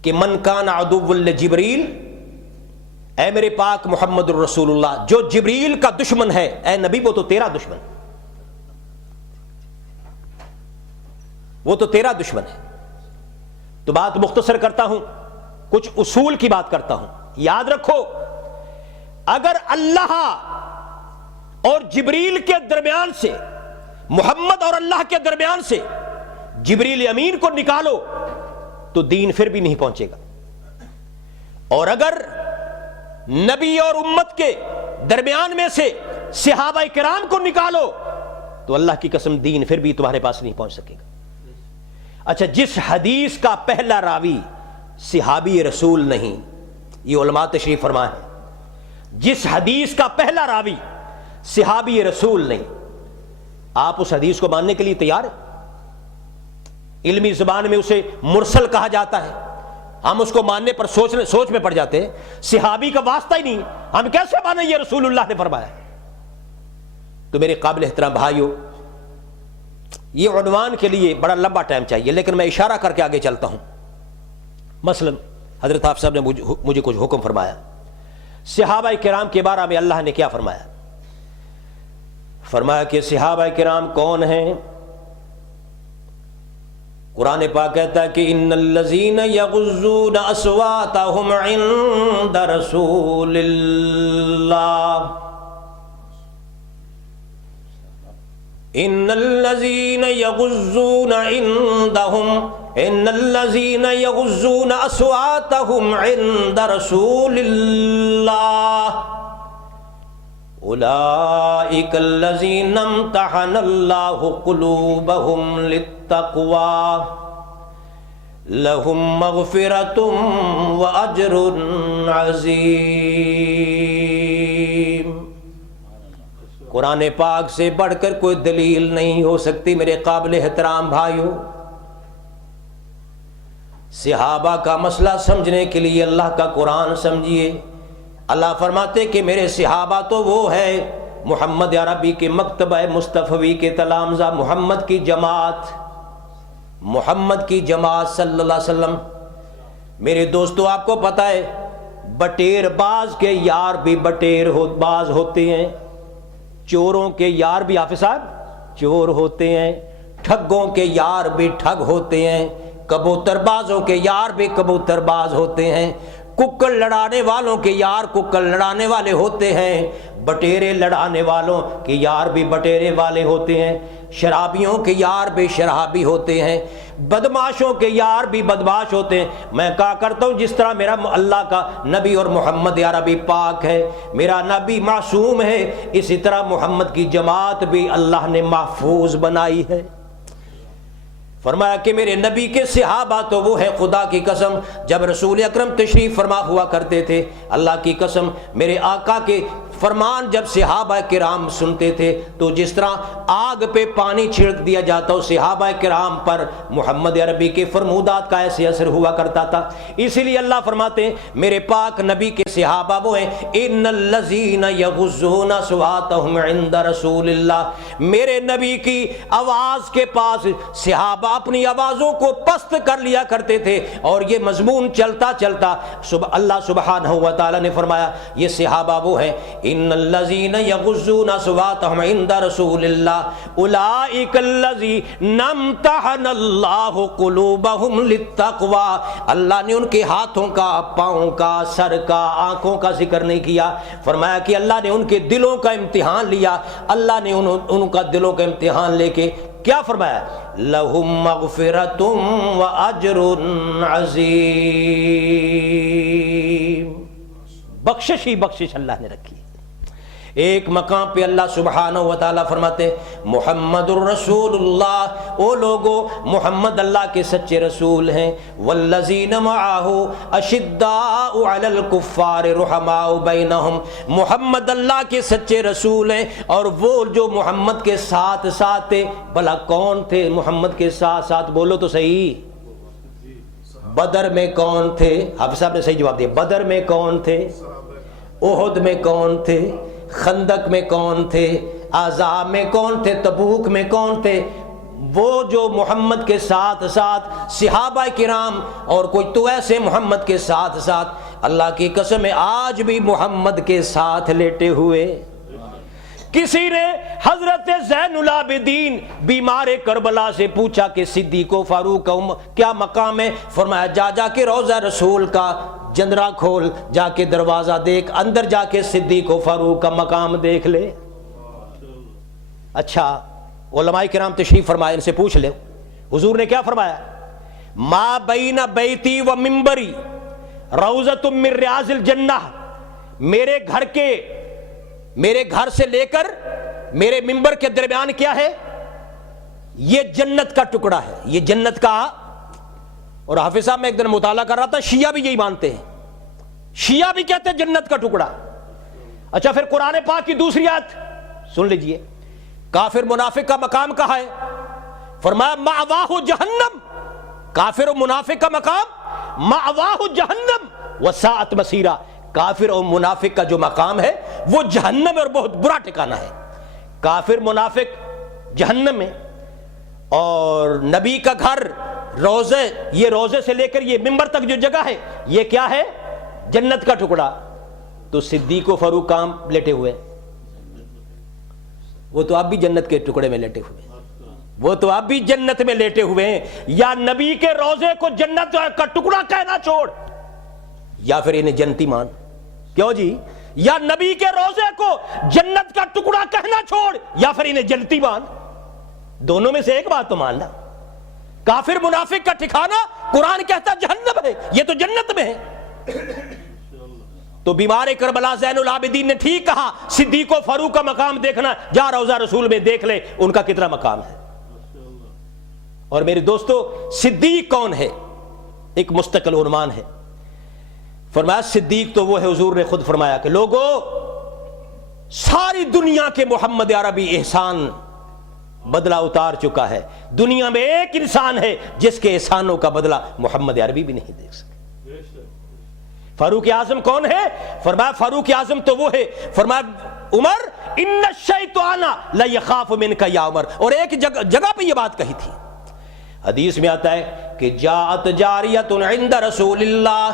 کہ من کان عدو لجبریل، اے میرے پاک محمد الرسول اللہ، جو جبریل کا دشمن ہے، اے نبی وہ تو تیرا دشمن، وہ تو تیرا دشمن ہے۔ تو بات مختصر کرتا ہوں، کچھ اصول کی بات کرتا ہوں۔ یاد رکھو اگر اللہ اور جبریل کے درمیان سے، محمد اور اللہ کے درمیان سے جبریل امین کو نکالو تو دین پھر بھی نہیں پہنچے گا، اور اگر نبی اور امت کے درمیان میں سے صحابہ کرام کو نکالو تو اللہ کی قسم دین پھر بھی تمہارے پاس نہیں پہنچ سکے گا۔ اچھا، جس حدیث کا پہلا راوی صحابی رسول نہیں، یہ علماء تشریف فرما ہے، جس حدیث کا پہلا راوی صحابی رسول نہیں، آپ اس حدیث کو ماننے کے لیے تیار ہیں؟ علمی زبان میں اسے مرسل کہا جاتا ہے، ہم اس کو ماننے پر سوچ میں پڑ جاتے ہیں، صحابی کا واسطہ ہی نہیں، ہم کیسے مانیں یہ رسول اللہ نے فرمایا؟ تو میرے قابل احترام بھائیوں، یہ عنوان کے لیے بڑا لمبا ٹائم چاہیے، لیکن میں اشارہ کر کے آگے چلتا ہوں۔ مثلا حضرت آپ صاحب نے مجھے کچھ حکم فرمایا، صحابہ کرام کے بارے میں اللہ نے کیا فرمایا؟ فرمایا کہ صحابہ کرام کون ہیں؟ قرآن پاک کہتا ہے کہ ان الذین یغضون اصواتهم عند رسول اللہ، ان الذین یغضون یغضون اصواتهم عند رسول اللہ اولئک الذین امتحن اللہ قلوبهم للتقوی لہم مغفرۃ واجر عظیم۔ قرآن پاک سے بڑھ کر کوئی دلیل نہیں ہو سکتی میرے قابل احترام بھائیوں۔ صحابہ کا مسئلہ سمجھنے کے لیے اللہ کا قرآن سمجھیے۔ اللہ فرماتے کہ میرے صحابہ تو وہ ہے محمد عربی کے مکتبہ مصطفی کے تلامذہ، محمد کی جماعت، محمد کی جماعت صلی اللہ علیہ وسلم۔ میرے دوستو آپ کو پتہ ہے بٹیر باز کے یار بھی بٹیر باز ہوتے ہیں، چوروں کے یار بھی حافظ صاحب چور ہوتے ہیں، ٹھگوں کے یار بھی ٹھگ ہوتے ہیں، کبوتر بازوں کے یار بھی کبوتر باز ہوتے ہیں، ککڑ لڑانے والوں کے یار ککڑ لڑانے والے ہوتے ہیں، بٹیرے لڑانے والوں کے یار بھی بٹیرے والے ہوتے ہیں، شرابیوں کے یار بھی شرابی ہوتے ہیں، بدماشوں کے یار بھی بدماش ہوتے ہیں۔ میں کہا کرتا ہوں جس طرح میرا اللہ کا نبی اور محمد عربی پاک ہے، میرا نبی معصوم ہے، اسی طرح محمد کی جماعت بھی اللہ نے محفوظ بنائی ہے۔ فرمایا کہ میرے نبی کے صحابہ تو وہ ہے خدا کی قسم جب رسول اکرم تشریف فرما ہوا کرتے تھے، اللہ کی قسم میرے آقا کے فرمان جب صحابہ کرام سنتے تھے تو جس طرح آگ پہ پانی چھڑک دیا جاتا ہو، صحابہ کرام پر محمد عربی کے فرمودات کا ایسے اثر ہوا کرتا تھا۔ اسی لیے اللہ فرماتے ہیں میرے پاک نبی کے صحابہ وہ ہیں ان الذین یغضون اصواتهم عند رسول اللہ، میرے نبی کی آواز کے پاس صحابہ اپنی آوازوں کو پست کر لیا کرتے تھے، اور یہ مضمون چلتا چلتا اللہ سبحانہ و تعالی نے فرمایا یہ صحابہ وہ ہیں ان الذین یغضون اصواتهم عند رسول اللہ اولئک الذین امتحن اللہ قلوبهم للتقوی، اللہ نے ان کے ہاتھوں کا، پاؤں کا، سر کا، آنکھوں کا ذکر نہیں کیا، فرمایا کہ اللہ نے ان کے دلوں کا امتحان لیا، اللہ نے ان کا دلوں کا امتحان لے کے کیا فرمایا لہم مغفرۃ واجر عظیم، بخشش ہی بخشش اللہ نے رکھی۔ ایک مقام پہ اللہ سبحانہ و تعالیٰ فرماتے محمد الرسول اللہ، او لوگو محمد اللہ کے سچے رسول ہیں، والذین معہ اشداء علی الکفار رحماء بینہم، محمد اللہ کے سچے رسول ہیں، اور وہ جو محمد کے ساتھ ساتھ تھے، بھلا کون تھے محمد کے ساتھ ساتھ؟ بولو تو صحیح، بدر میں کون تھے؟ حافظ صاحب نے صحیح جواب دیا، بدر میں کون تھے، احد میں کون تھے، خندق میں کون تھے، احزاب میں کون تھے، تبوک میں کون تھے؟ وہ جو محمد کے ساتھ ساتھ صحابہ کرام، اور کوئی تو ایسے محمد کے ساتھ ساتھ، اللہ کی قسم ہے آج بھی محمد کے ساتھ لیٹے ہوئے۔ کسی نے حضرت زین العابدین بیمار کربلا سے پوچھا کہ صدیق و فاروق کا کیا مقام ہے؟ فرمایا جا کے روضہ رسول کا جندرا کھول، جا کے دروازہ دیکھ، اندر جا کے صدیق و فاروق کا مقام دیکھ لے۔ اچھا علماء کرام تشریف فرمائے، ان سے پوچھ لے حضور نے کیا فرمایا؟ ما بین بیتی و منبری روضۃ من ریاض الجنہ، میرے گھر سے لے کر میرے منبر کے درمیان کیا ہے؟ یہ جنت کا ٹکڑا ہے، یہ جنت کا۔ اور حافظ صاحب میں ایک دن مطالعہ کر رہا تھا، شیعہ بھی یہی مانتے ہیں، شیعہ بھی کہتے ہیں جنت کا ٹکڑا۔ اچھا پھر قرآن پاک کی دوسری آیت سن لیجئے، کافر منافق کا مقام کہاں ہے؟ فرمایا مأواہ جہنم، کافر و منافق کا مقام مأواہ جہنم وساءت مصیرا، کافر اور منافق کا جو مقام ہے وہ جہنم ہے اور بہت برا ٹھکانہ ہے۔ کافر منافق جہنم میں، اور نبی کا گھر روزے، یہ روزے سے لے کر یہ منبر تک جو جگہ ہے یہ کیا ہے؟ جنت کا ٹکڑا۔ تو صدیق و فاروق کام لیٹے ہوئے، وہ تو اب بھی جنت کے ٹکڑے میں لیٹے ہوئے، وہ تو اب بھی جنت میں لیٹے ہوئے ہیں۔ یا نبی کے روزے کو جنت کا ٹکڑا کہنا چھوڑ، یا پھر انہیں جنتی مان۔ کیوں جی؟ یا نبی کے روزے کو جنت کا ٹکڑا کہنا چھوڑ، یا پھر انہیں جنتی مان۔ دونوں میں سے ایک بات تو ماننا۔ کافر منافق کا ٹھکانہ قرآن کہتا جہنم ہے، یہ تو جنت میں ہے۔ تو بیمار کربلا زین العابدین نے ٹھیک کہا، صدیق و فاروق کا مقام دیکھنا، جا روضہ رسول میں دیکھ لے ان کا کتنا مقام ہے۔ اور میرے دوستو صدیق کون ہے؟ ایک مستقل عنوان ہے۔ فرمایا صدیق تو وہ ہے، حضور نے خود فرمایا کہ لوگوں ساری دنیا کے محمد عربی احسان بدلہ اتار چکا ہے، دنیا میں ایک انسان ہے جس کے احسانوں کا بدلہ محمد عربی بھی نہیں دے سکے۔ فاروق اعظم کون ہے؟ فرمایا فاروق اعظم تو وہ ہے، فرمایا عمر ان الشیطان لیخاف منک یا عمر، اور ایک جگہ پہ یہ بات کہی تھی۔ حدیث میں آتا ہے کہ جاءت جاریۃ عند رسول اللہ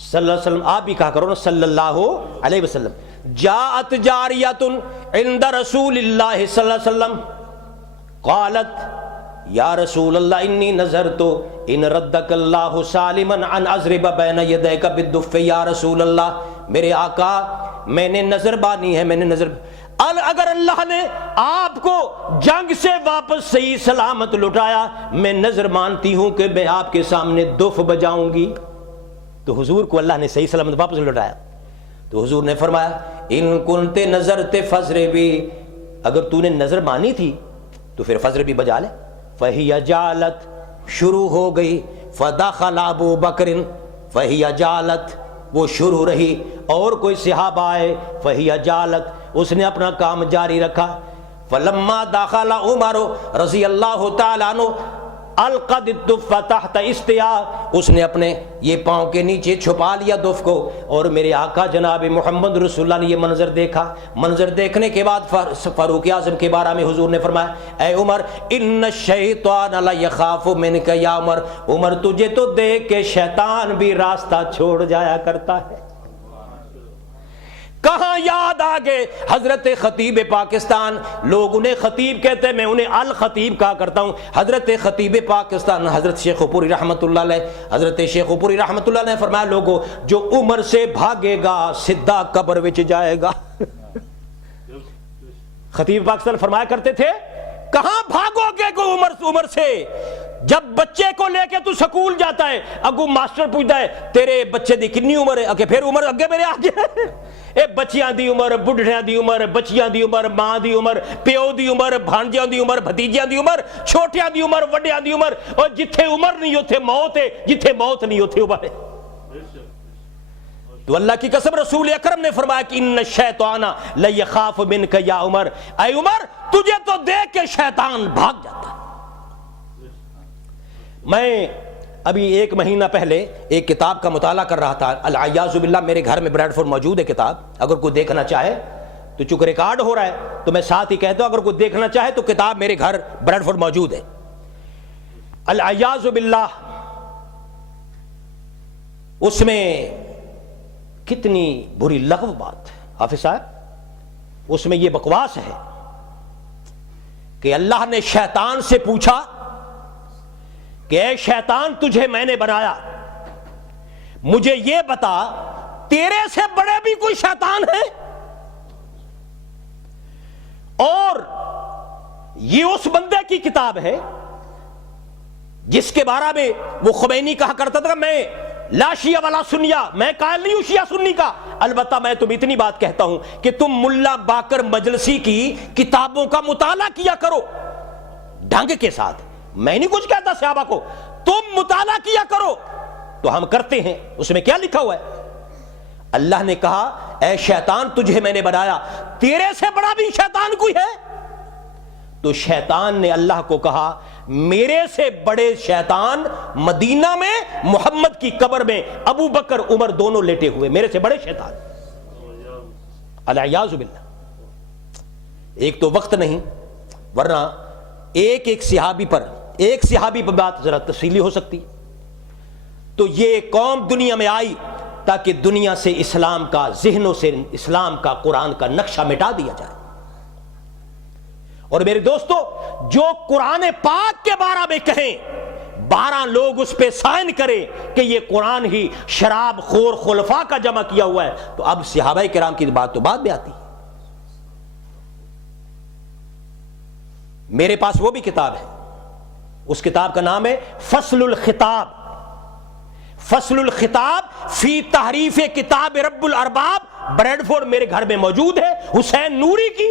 صلی اللہ علیہ وسلم، آپ بھی کہا کرو نا صلی اللہ علیہ وسلم، جاءت جاریۃ عند رسول اللہ صلی اللہ علیہ وسلم قالت یا رسول اللہ انی نذرت ان ردک اللہ سالما ان اضرب بین یدیک بالدف، یا رسول اللہ میرے آقا میں نے نظر بانی ہے، میں نے نظر، اگر اللہ نے آپ کو جنگ سے واپس صحیح سلامت لٹایا میں نظر مانتی ہوں کہ میں آپ کے سامنے دف بجاؤں گی۔ تو حضور کو اللہ نے صحیح سلامت واپس لٹایا، تو حضور نے فرمایا ان کنتے نظرتے فضر بھی، اگر تو نے نظر مانی تھی تو پھر فضر بھی بجا لے۔ فہی جالت، شروع ہو گئی، فدخل ابو بکر فہی جالت، وہ شروع رہی، اور کوئی صحابہ آئے، فہی جالت، اس نے اپنا کام جاری رکھا۔ فلما دخل عمر رضی اللہ تعالیٰ عنہ القد الدف تحت استیا، اس نے اپنے یہ پاؤں کے نیچے چھپا لیا دف کو، اور میرے آقا جناب محمد رسول اللہ نے یہ منظر دیکھا۔ منظر دیکھنے کے بعد فاروق اعظم کے بارے میں حضور نے فرمایا، اے عمر ان الشیطان لیخاف منک یا عمر، عمر تجھے تو دیکھ کے شیطان بھی راستہ چھوڑ جایا کرتا ہے۔ کہاں یاد آگے حضرت خطیب پاکستان، لوگ انہیں خطیب کہتے ہیں، میں انہیں الخطیب کہا کرتا ہوں۔ حضرت خطیب پاکستان حضرت شیخ پوری رحمت اللہ علیہ، حضرت شیخ پوری رحمت اللہ نے فرمایا، لوگوں جو عمر سے بھاگے گا سدھا قبر وچ جائے گا۔ خطیب پاکستان فرمایا کرتے تھے، کہاں بھاگو گے کو عمر سے؟ جب بچے کو لے کے تو سکول جاتا ہے، اگو ماسٹر پوچھتا ہے تیرے بچے دی کتنی عمر ہے، اگے پھر عمر اگے میرے آگے اے بچیاں دی عمر، بڑھڑیاں دی عمر، بچیاں دی عمر، ماں دی عمر، پیو دی عمر، بھانجیاں دی عمر، بھتیجیاں دی عمر، چھوٹیاں دی عمر، وڈیاں دی عمر، اور جتھے عمر نہیں ہوتے موت ہے، جتھے موت نہیں ہوتے عمر ہے۔ تو اللہ کی قسم رسول اکرم نے فرمایا کہ ان الشیطان لیخاف منک یا عمر، اے عمر تجھے تو دیکھ کے شیطان بھاگ جاتا ہے۔ میں ابھی 1 مہینہ پہلے ایک کتاب کا مطالعہ کر رہا تھا، العیاذ باللہ، میرے گھر میں بریڈ فورڈ موجود ہے کتاب، اگر کوئی دیکھنا چاہے تو چونکہ ریکارڈ ہو رہا ہے تو میں ساتھ ہی کہتا ہوں، اگر کوئی دیکھنا چاہے تو کتاب میرے گھر بریڈ فورڈ موجود ہے، العیاذ باللہ۔ اس میں کتنی بری لغو بات ہے حافظ صاحب، اس میں یہ بکواس ہے کہ اللہ نے شیطان سے پوچھا کہ اے شیطان تجھے میں نے بنایا، مجھے یہ بتا تیرے سے بڑے بھی کوئی شیطان ہے؟ اور یہ اس بندے کی کتاب ہے جس کے بارے میں وہ خمینی کہا کرتا تھا میں لا شیعہ ولا سنیہ، میں قائل نہیں ہوں شیعہ سنی کا، البتہ میں تم اتنی بات کہتا ہوں کہ تم ملا باقر مجلسی کی کتابوں کا مطالعہ کیا کرو ڈھنگ کے ساتھ، میں نہیں کچھ کہتا صحابہ کو، تم مطالعہ کیا کرو، تو ہم کرتے ہیں۔ اس میں کیا لکھا ہوا ہے؟ اللہ نے کہا اے شیطان تجھے میں نے بنایا، تیرے سے بڑا بھی شیطان کوئی ہے؟ تو شیطان نے اللہ کو کہا میرے سے بڑے شیطان مدینہ میں محمد کی قبر میں ابو بکر عمر دونوں لیٹے ہوئے، میرے سے بڑے شیطان، العیاذ باللہ۔ ایک تو وقت نہیں، ورنہ ایک صحابی پر بات ذرا تفصیلی ہو سکتی۔ تو یہ قوم دنیا میں آئی تاکہ دنیا سے اسلام کا، ذہنوں سے اسلام کا، قرآن کا نقشہ مٹا دیا جائے۔ اور میرے دوستو جو قرآن پاک کے بارے میں کہیں 12 لوگ اس پہ سائن کریں کہ یہ قرآن ہی شراب خور خلفاء کا جمع کیا ہوا ہے، تو اب صحابہ کرام کی بات تو بعد میں آتی ہے۔ میرے پاس وہ بھی کتاب ہے، اس کتاب کا نام ہے فصل الخطاب، فصل الخطاب فی تحریف کتاب رب الارباب، بریڈ فورڈ میرے گھر میں موجود ہے، حسین نوری کی،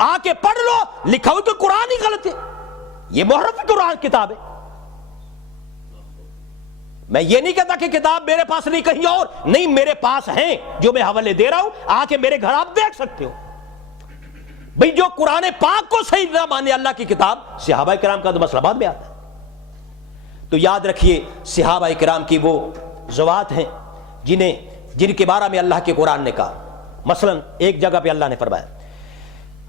آ کے پڑھ لو، لکھا ہو کہ قرآن ہی غلط ہے، یہ محرف قرآن کتاب ہے۔ میں یہ نہیں کہتا کہ کتاب میرے پاس نہیں کہیں اور، نہیں میرے پاس ہیں جو میں حوالے دے رہا ہوں، آ کے میرے گھر آپ دیکھ سکتے ہو۔ بھئی جو قرآن پاک کو صحیح نہ مانے اللہ کی کتاب، صحابہ کرام کا تو مسئلہ بعد میں آتا ہے۔ تو یاد رکھیے صحابہ کرام کی وہ ذوات ہیں جن کے بارے میں اللہ کے قرآن نے کہا۔ مثلا ایک جگہ پہ اللہ نے فرمایا،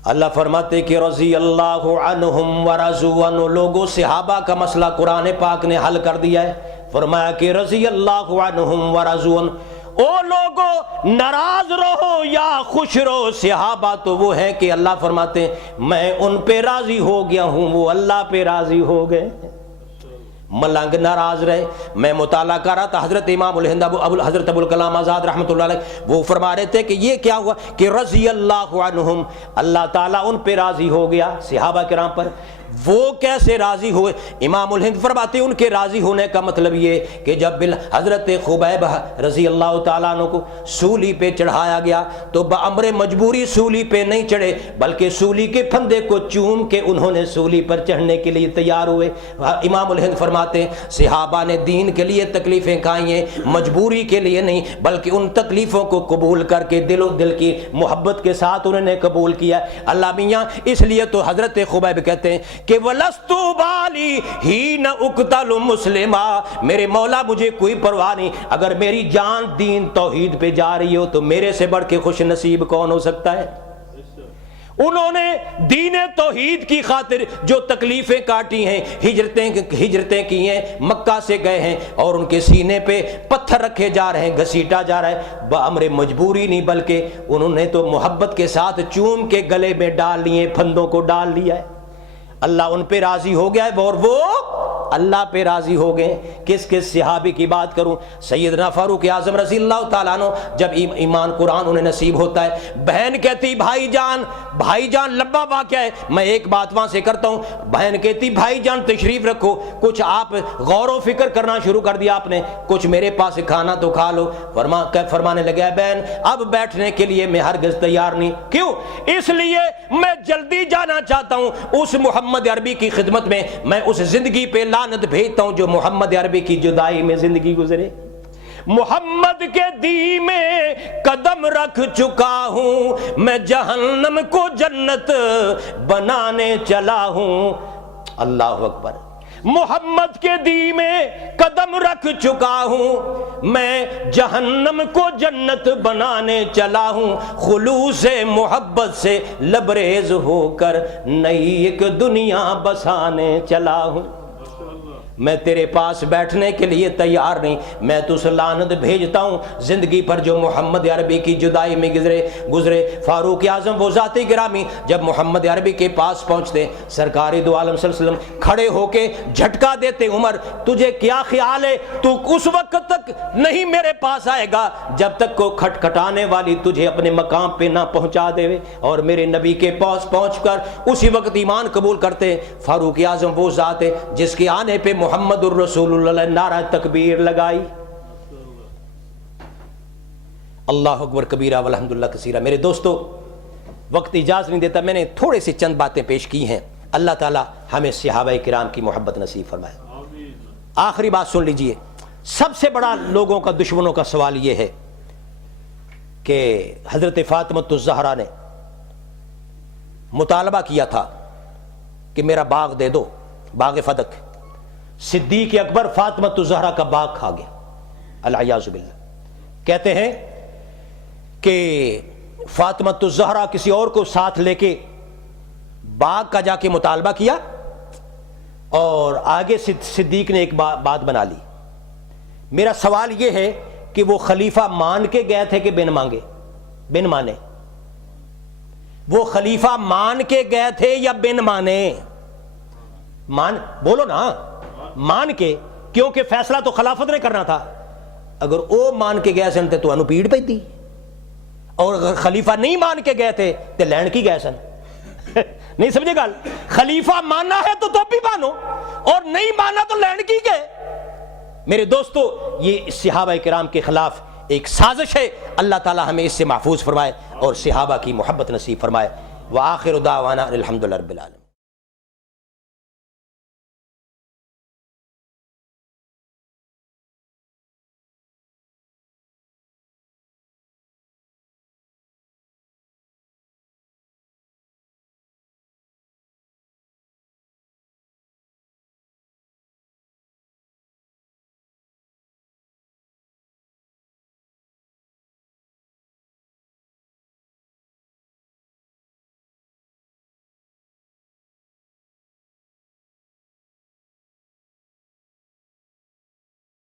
اللہ فرماتے کہ رضی اللہ عنہم ورضوا عنہ، لوگوں صحابہ کا مسئلہ قرآن پاک نے حل کر دیا ہے، فرمایا کہ رضی اللہ عنہم ورضوا عنہ، او لوگوں ناراض رہو یا خوش رہو، صحابہ تو وہ ہے کہ اللہ فرماتے ہیں میں ان پہ راضی ہو گیا ہوں، وہ اللہ پہ راضی ہو گئے۔ ملنگ ناراض رہے۔ میں مطالعہ کر رہا تھا، حضرت امام الہند حضرت ابوالکلام آزاد رحمۃ اللہ علیہ وہ فرما رہے تھے کہ یہ کیا ہوا کہ رضی اللہ عنہم، اللہ تعالیٰ ان پہ راضی ہو گیا صحابہ کرام پر، وہ کیسے راضی ہوئے؟ امام الہند فرماتے ہیں ان کے راضی ہونے کا مطلب یہ کہ جب حضرت خبیب رضی اللہ تعالیٰ عنہ کو سولی پہ چڑھایا گیا تو بامر مجبوری سولی پہ نہیں چڑھے، بلکہ سولی کے پھندے کو چوم کے انہوں نے سولی پر چڑھنے کے لیے تیار ہوئے۔ امام الہند فرماتے ہیں صحابہ نے دین کے لیے تکلیفیں کھائی ہیں، مجبوری کے لیے نہیں، بلکہ ان تکلیفوں کو قبول کر کے دل و دل کی محبت کے ساتھ انہوں نے قبول کیا۔ اللہ میاں اس لیے تو حضرت خبیب کہتے ہیں کہ وَلَسْتُ بَالِي حِينَ أُقْتَلُ مُسْلِمًا، میرے مولا مجھے کوئی پرواہ نہیں، اگر میری جان دین توحید پہ جا رہی ہو تو میرے سے بڑھ کے خوش نصیب کون ہو سکتا ہے؟ انہوں نے دین توحید کی خاطر جو تکلیفیں کاٹی ہیں، ہجرتیں کی ہیں، مکہ سے گئے ہیں اور ان کے سینے پہ پتھر رکھے جا رہے ہیں، گھسیٹا جا رہا ہے، بامر مجبوری نہیں بلکہ انہوں نے تو محبت کے ساتھ چوم کے گلے میں ڈال لیے، پھندوں کو ڈال لیا ہے۔ اللہ ان پہ راضی ہو گیا ہے اور وہ اللہ پہ راضی ہو گئے۔ کس کس صحابی کی بات کروں؟ سیدنا فاروق اعظم رضی اللہ تعالیٰ عنہ، جب ایمان قرآن انہیں نصیب ہوتا ہے، بہن کہتی بھائی جان لمبا واقعہ ہے، میں ایک بات وہاں سے کرتا ہوں، بہن کہتی بھائی جان تشریف رکھو، کچھ آپ غور و فکر کرنا شروع کر دیا آپ نے، کچھ میرے پاس کھانا تو کھا لو۔ فرمانے لگا بہن اب بیٹھنے کے لیے میں ہرگز تیار نہیں، کیوں؟ اس لیے میں جلدی جانا چاہتا ہوں اس محمد عربی کی خدمت میں اس زندگی پہ لعنت بھیجتا ہوں جو محمد عربی کی جدائی میں زندگی گزرے۔ محمد کے دی میں قدم رکھ چکا ہوں، میں جہنم کو جنت بنانے چلا ہوں۔ اللہ اکبر۔ محمد کے دی میں قدم رکھ چکا ہوں، میں جہنم کو جنت بنانے چلا ہوں، خلوص محبت سے لبریز ہو کر نئی ایک دنیا بسانے چلا ہوں۔ میں تیرے پاس بیٹھنے کے لیے تیار نہیں، میں تو اسے لعنت بھیجتا ہوں زندگی پر جو محمد عربی کی جدائی میں گزرے۔ فاروق اعظم وہ ذات گرامی جب محمد عربی کے پاس پہنچتے، سرکاری دو عالم صلی اللہ علیہ وسلم کھڑے ہو کے جھٹکا دیتے، عمر تجھے کیا خیال ہے تو اس وقت تک نہیں میرے پاس آئے گا جب تک کو کھٹکھٹانے والی تجھے اپنے مقام پہ نہ پہنچا دے، اور میرے نبی کے پاس پہنچ کر اسی وقت ایمان قبول کرتے۔ فاروق اعظم وہ ذات ہے جس کے آنے پہ محمد الرسول اللہ نعرہ تکبیر لگائی۔ اللہ اکبر کبیرہ والحمدللہ کثیرہ۔ میرے دوستو وقت اجازت نہیں دیتا، میں نے تھوڑے سے چند باتیں پیش کی ہیں۔ اللہ تعالی ہمیں صحابہ کرام کی محبت نصیب فرمائے۔ آخری بات سن لیجئے، سب سے بڑا لوگوں کا دشمنوں کا سوال یہ ہے کہ حضرت فاطمہ الزہرا نے مطالبہ کیا تھا کہ میرا باغ دے دو، باغ فدق۔ صدیق اکبر فاطمہ الزہرا کا باغ کھا گیا، العیاذ باللہ۔ کہتے ہیں کہ فاطمہ الزہرا کسی اور کو ساتھ لے کے باغ کا جا کے مطالبہ کیا، اور آگے صدیق نے ایک بات بنا لی۔ میرا سوال یہ ہے کہ وہ خلیفہ مان کے گئے تھے کہ بن مانگے؟ بن مانے۔ وہ خلیفہ مان کے گئے تھے یا بن مانے؟ بولو نا، مان کے، کیونکہ فیصلہ تو خلافت نے کرنا تھا۔ اگر وہ مان کے گئے سن تو انو پیڑ پہ تھی، اور اگر خلیفہ نہیں مان کے گئے تھے تو لین کی گئے سن۔ نہیں سمجھے گل؟ خلیفہ ماننا ہے تو بھی مانو، اور نہیں ماننا تو لین کی گئے۔ میرے دوستو یہ صحابہ کرام کے خلاف ایک سازش ہے، اللہ تعالی ہمیں اس سے محفوظ فرمائے اور صحابہ کی محبت نصیب فرمائے۔ وآخر دعوانا الحمدللہ رب العالمین۔